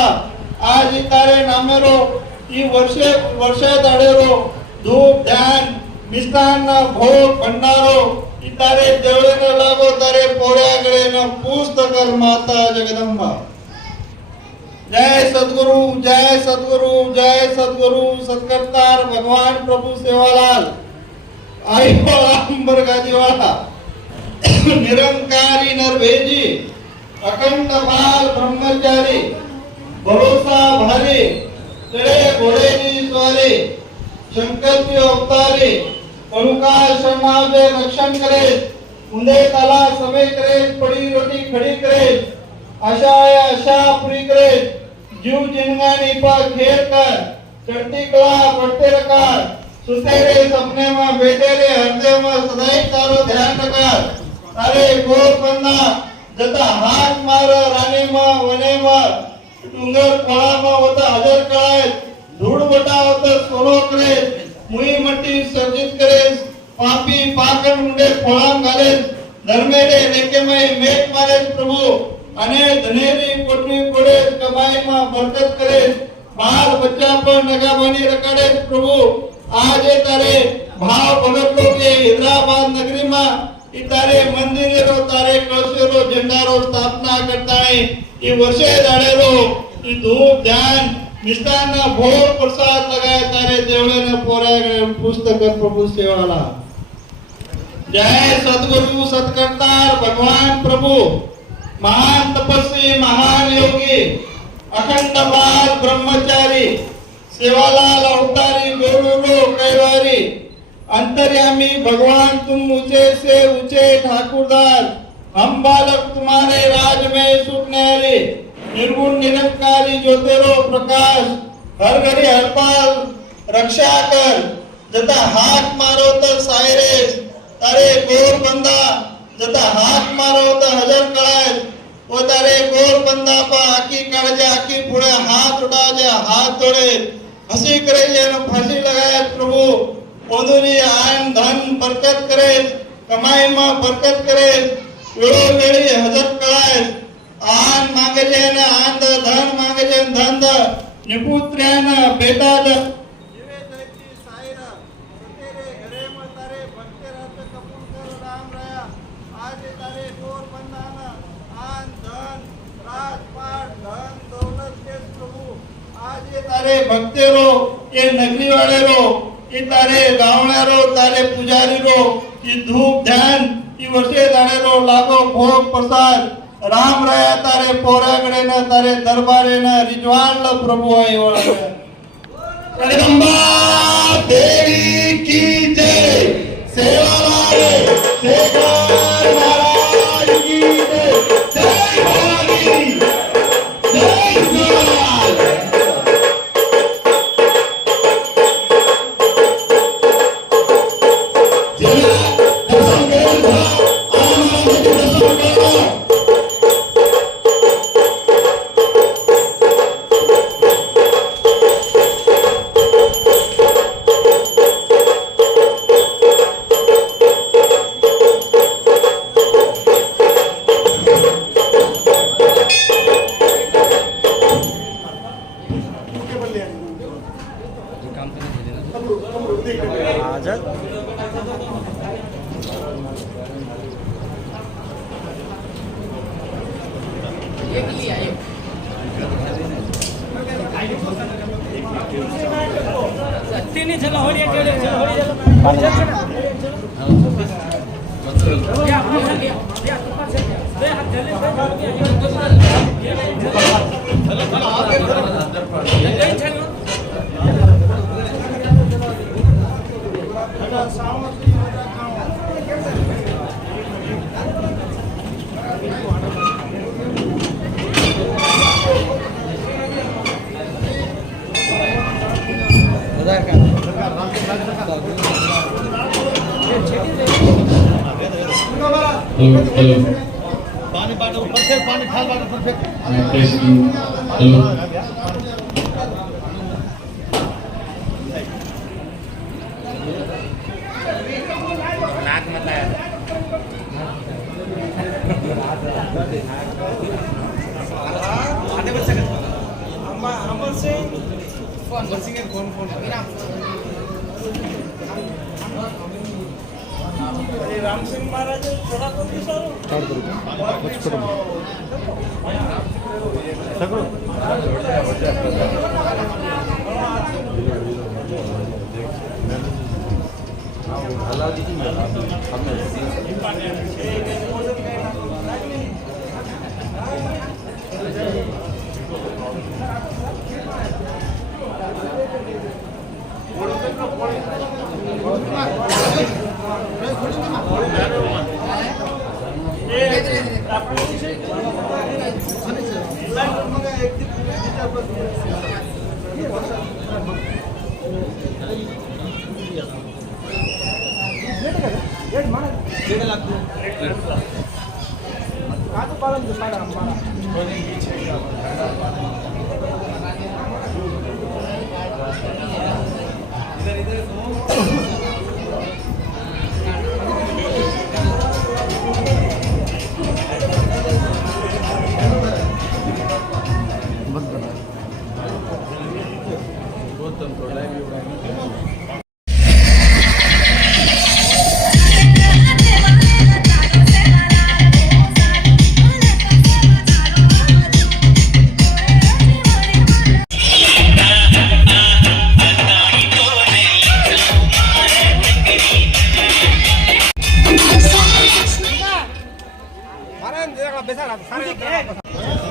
आज तारे नामेरो ಈ ವರ್ಷ दाडेरो धूप ध्यान मिष्टान्न भोग भंडारो इतारे देवळेने लागो तारे पोऱ्याकडे न पुस्तकर माता जगदंबा. जय सद्गुरु जय सद्गुरु जय सद्गुरु सत्कर्तार भगवान प्रभु सेवालाल आई अंबर गाजीवाला निरंकारी नरभेजी अखंड बाल ब्रह्मचारी भरोसा भारी चढ़े घोड़े की सवारी शंकर की अवतारी अनुकाल समाजे रक्षण करे मुंदे ताला समय करे पड़ी रोटी खड़ी करे आशा है आशा पूरी करे जीव जिंदगानी पर खेल कर चढ़ती कला बढ़ते रखा सुतेरे सपने में बैठे रे हृदय में सदैव तारो ध्यान रखा तारे गोर बंदा जता हाथ मार रानी में वने में डूंगर कळा में होता हजर कळाय धूळ बटा होता सोनो करे मुई मट्टी सर्जित करे पापी पाकड़ मुंडे फोळाम घाले धर्मेडे लेके में मेट मारे प्रभु अने धनेरी कोटरी कोड़े कमाई में बरकत करे बाल बच्चा पर नगाबानी रखाड़े प्रभु आज तारे भाव भगत लोग ये हैदराबाद नगरी में तारे मंदिरो तारे कळशेरो झंडारो स्थापना करता है ये वर्षे दाड़ेरो ये धूप ध्यान मिष्टान्न भोग प्रसाद लगाए तारे देवळे ने पोऱ्या पुस्तक प्रभु सेवाला. जय सद्गुरु सत्कर्तार भगवान प्रभु महान तपस्वी महान योगी अखंड बाल ब्रह्मचारी सेवालाल अवतारी गोरुरो कैवारी अंतर्यामी भगवान तुम ऊंचे से ऊंचे ठाकुरदार हम बालक तुम्हारे राज में सुख न्यारी निर्गुण निरंकारी ज्योतिरो प्रकाश हर घड़ी हर पाल रक्षा कर जता हाथ मारो तो सायरेस तारे गोर बंदा जता हाथ मारो तो हजर कळाय वो तारे गोर बंदा पा आकी काढजे आकी पुढे हाथ उठाजे हाथ जोडे हसी करे जेनो फांसी लगाए प्रभु ओदुरी आन धन बरकत करे कमाई में बरकत करे वेळोवेळी हजर कळाय आन मागे जेन आन धन मागे जेन धन निपुत्र्यान बेटा जीवे दैती सायरा तेरे घरे में तारे भक्ते रात कपूर कर राम रया आज तारे गोर बंदाना आन धन राजपाट धन दौलत के प्रभु आज तारे भक्ते रो ये नगरी वाले रो ये तारे गावण्या रो तारे पुजारी रो ये धूप ध्यान ये वर्षे दाणे रो लागो भोग प्रसाद राम रया तारे पोऱ्याकडे न तारे दरबारे न रिजवान प्रभु आहे जगदंबा देवी की जय सेवालाल शेखर महाराज की जय जय भवानी जय सेवालाल. पानी बाटो परफेक्ट पानी थाल बाटो परफेक्ट नाक मत आया आने बच्चा का अम्मा अमर सिंह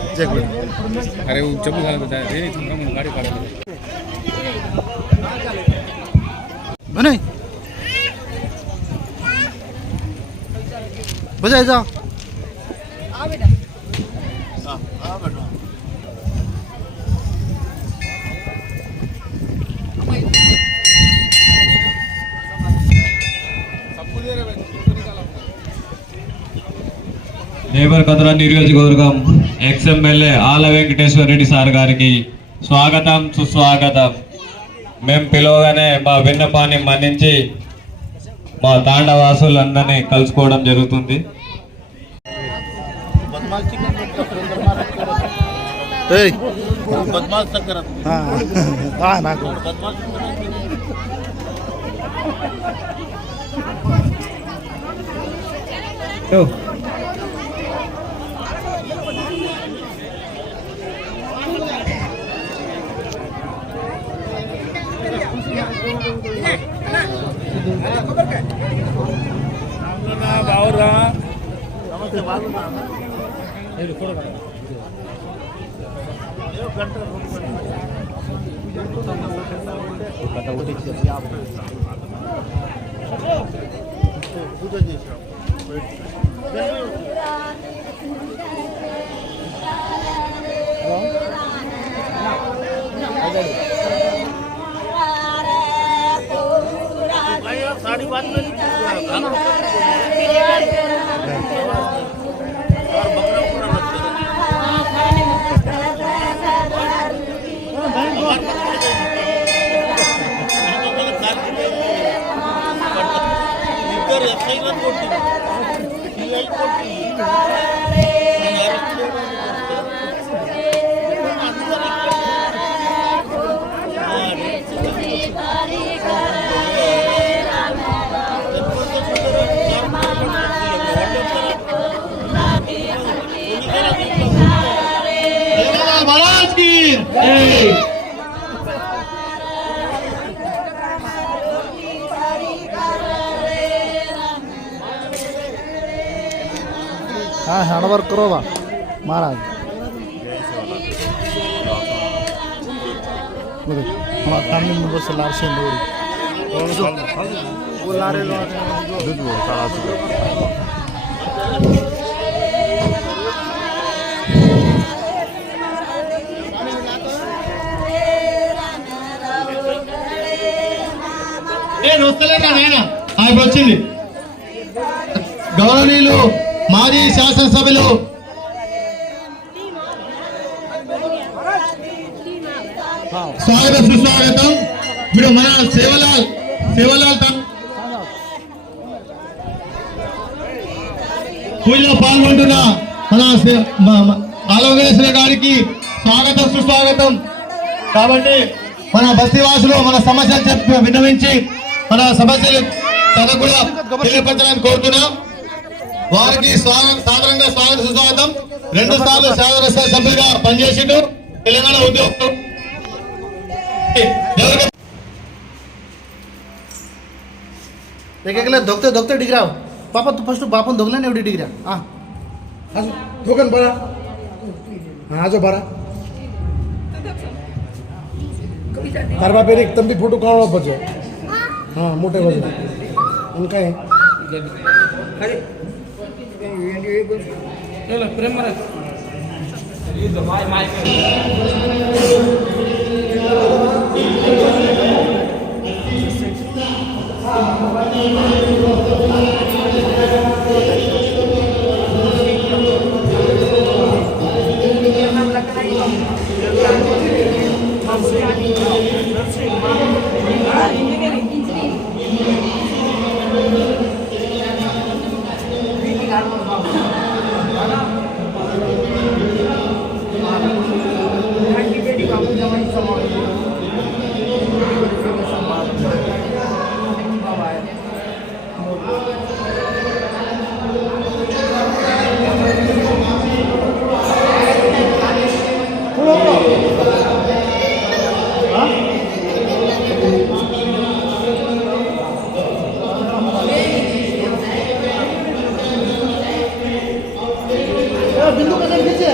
अरे वो चप्पू साला बताया रे नहीं तुम कम गाड़ी काट नहीं बजा जा నేబర్ కదరా నియోజకవర్గం ఎక్స్ఎమ్మెల్యే ఆల వెంకటేశ్వర రెడ్డి సార్ గారికి స్వాగతం సుస్వాగతం. మేము పిలవగానే మా విన్నపాన్ని మన్నించి మా తాండవాసులందరినీ కలుసుకోవడం జరుగుతుంది. నాకు महाराज की हाँ हड़बर करो बा महाराज तमिल में बस लार्शन वो लारे నేను వస్తలేనా నాయన ఆయన వచ్చింది. గౌరవనీయులు మాజీ శాసనసభ్యులు స్వాగతం సుస్వాగతం. ఇప్పుడు మన సేవలాల్ పూజలో పాల్గొంటున్న మన ఆలవగేశ్వర గారికి స్వాగతం సుస్వాగతం. కాబట్టి మన బస్తీవాసులు మన సమస్యలు విన్నవించి మన సమస్యలు తనకు కూడా తెలియపరచడానికి కోరుతున్నాం. వారికి సాధారణంగా స్వాగత సుస్వాగతం. 2 సార్లు శాసనసభ సభ్యులుగా పనిచేసిండు తెలంగాణ ఉద్యోగం. एक एकला दोगते दोगते डिग्रा पापा तू फर्स्ट बापन दोगला ने एवढी डिग्रा हां दोगन बरा हां जो बरा तारबा पेर एक तंबी फोटो काढला पाहिजे हां मोठे वजन उनका है अरे चलो प्रेम मरा ये तो माय बिंदु कदम पीछे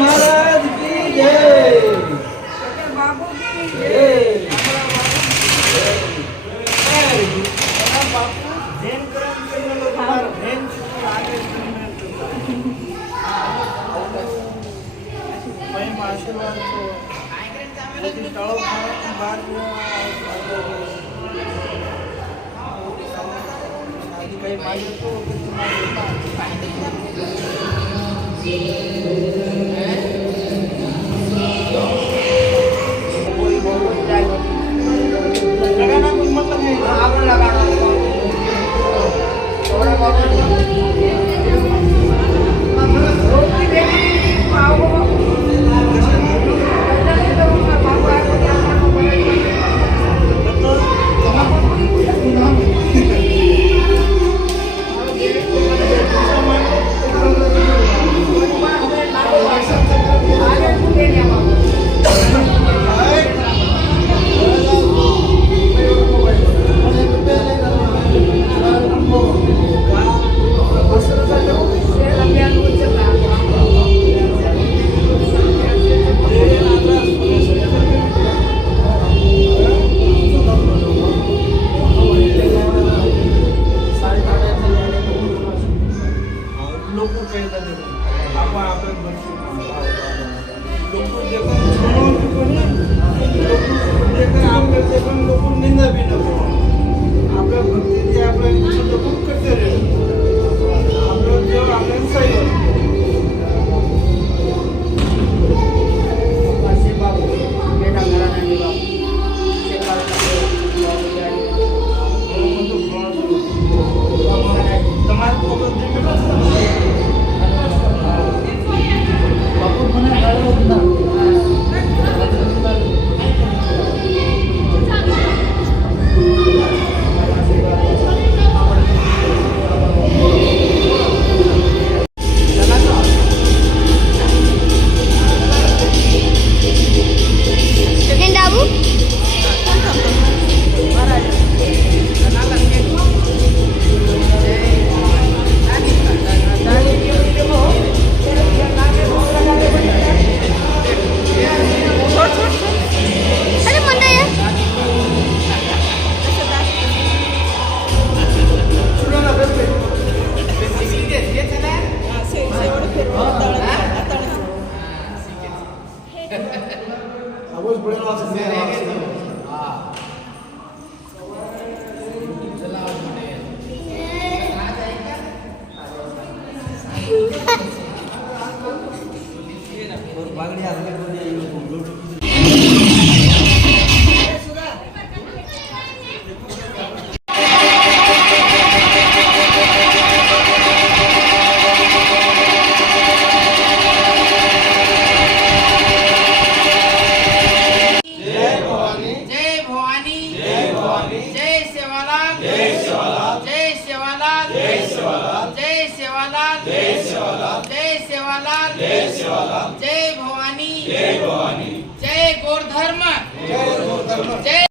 महाराज की जय बाबू की जय बापू जैन क्रम के लोग जैन आगे मैं आशीर्वाद को लेकिन तड़ो की बात कई मांगे तो लगाना कुछ मतलब नहीं आगे लगाना थोड़ा Gracias. आवाज बड़े आवाज से जय भवानी जय सेवालाल जय सेवालाल जय सेवालाल जय भवानी जय गोरधर्म जय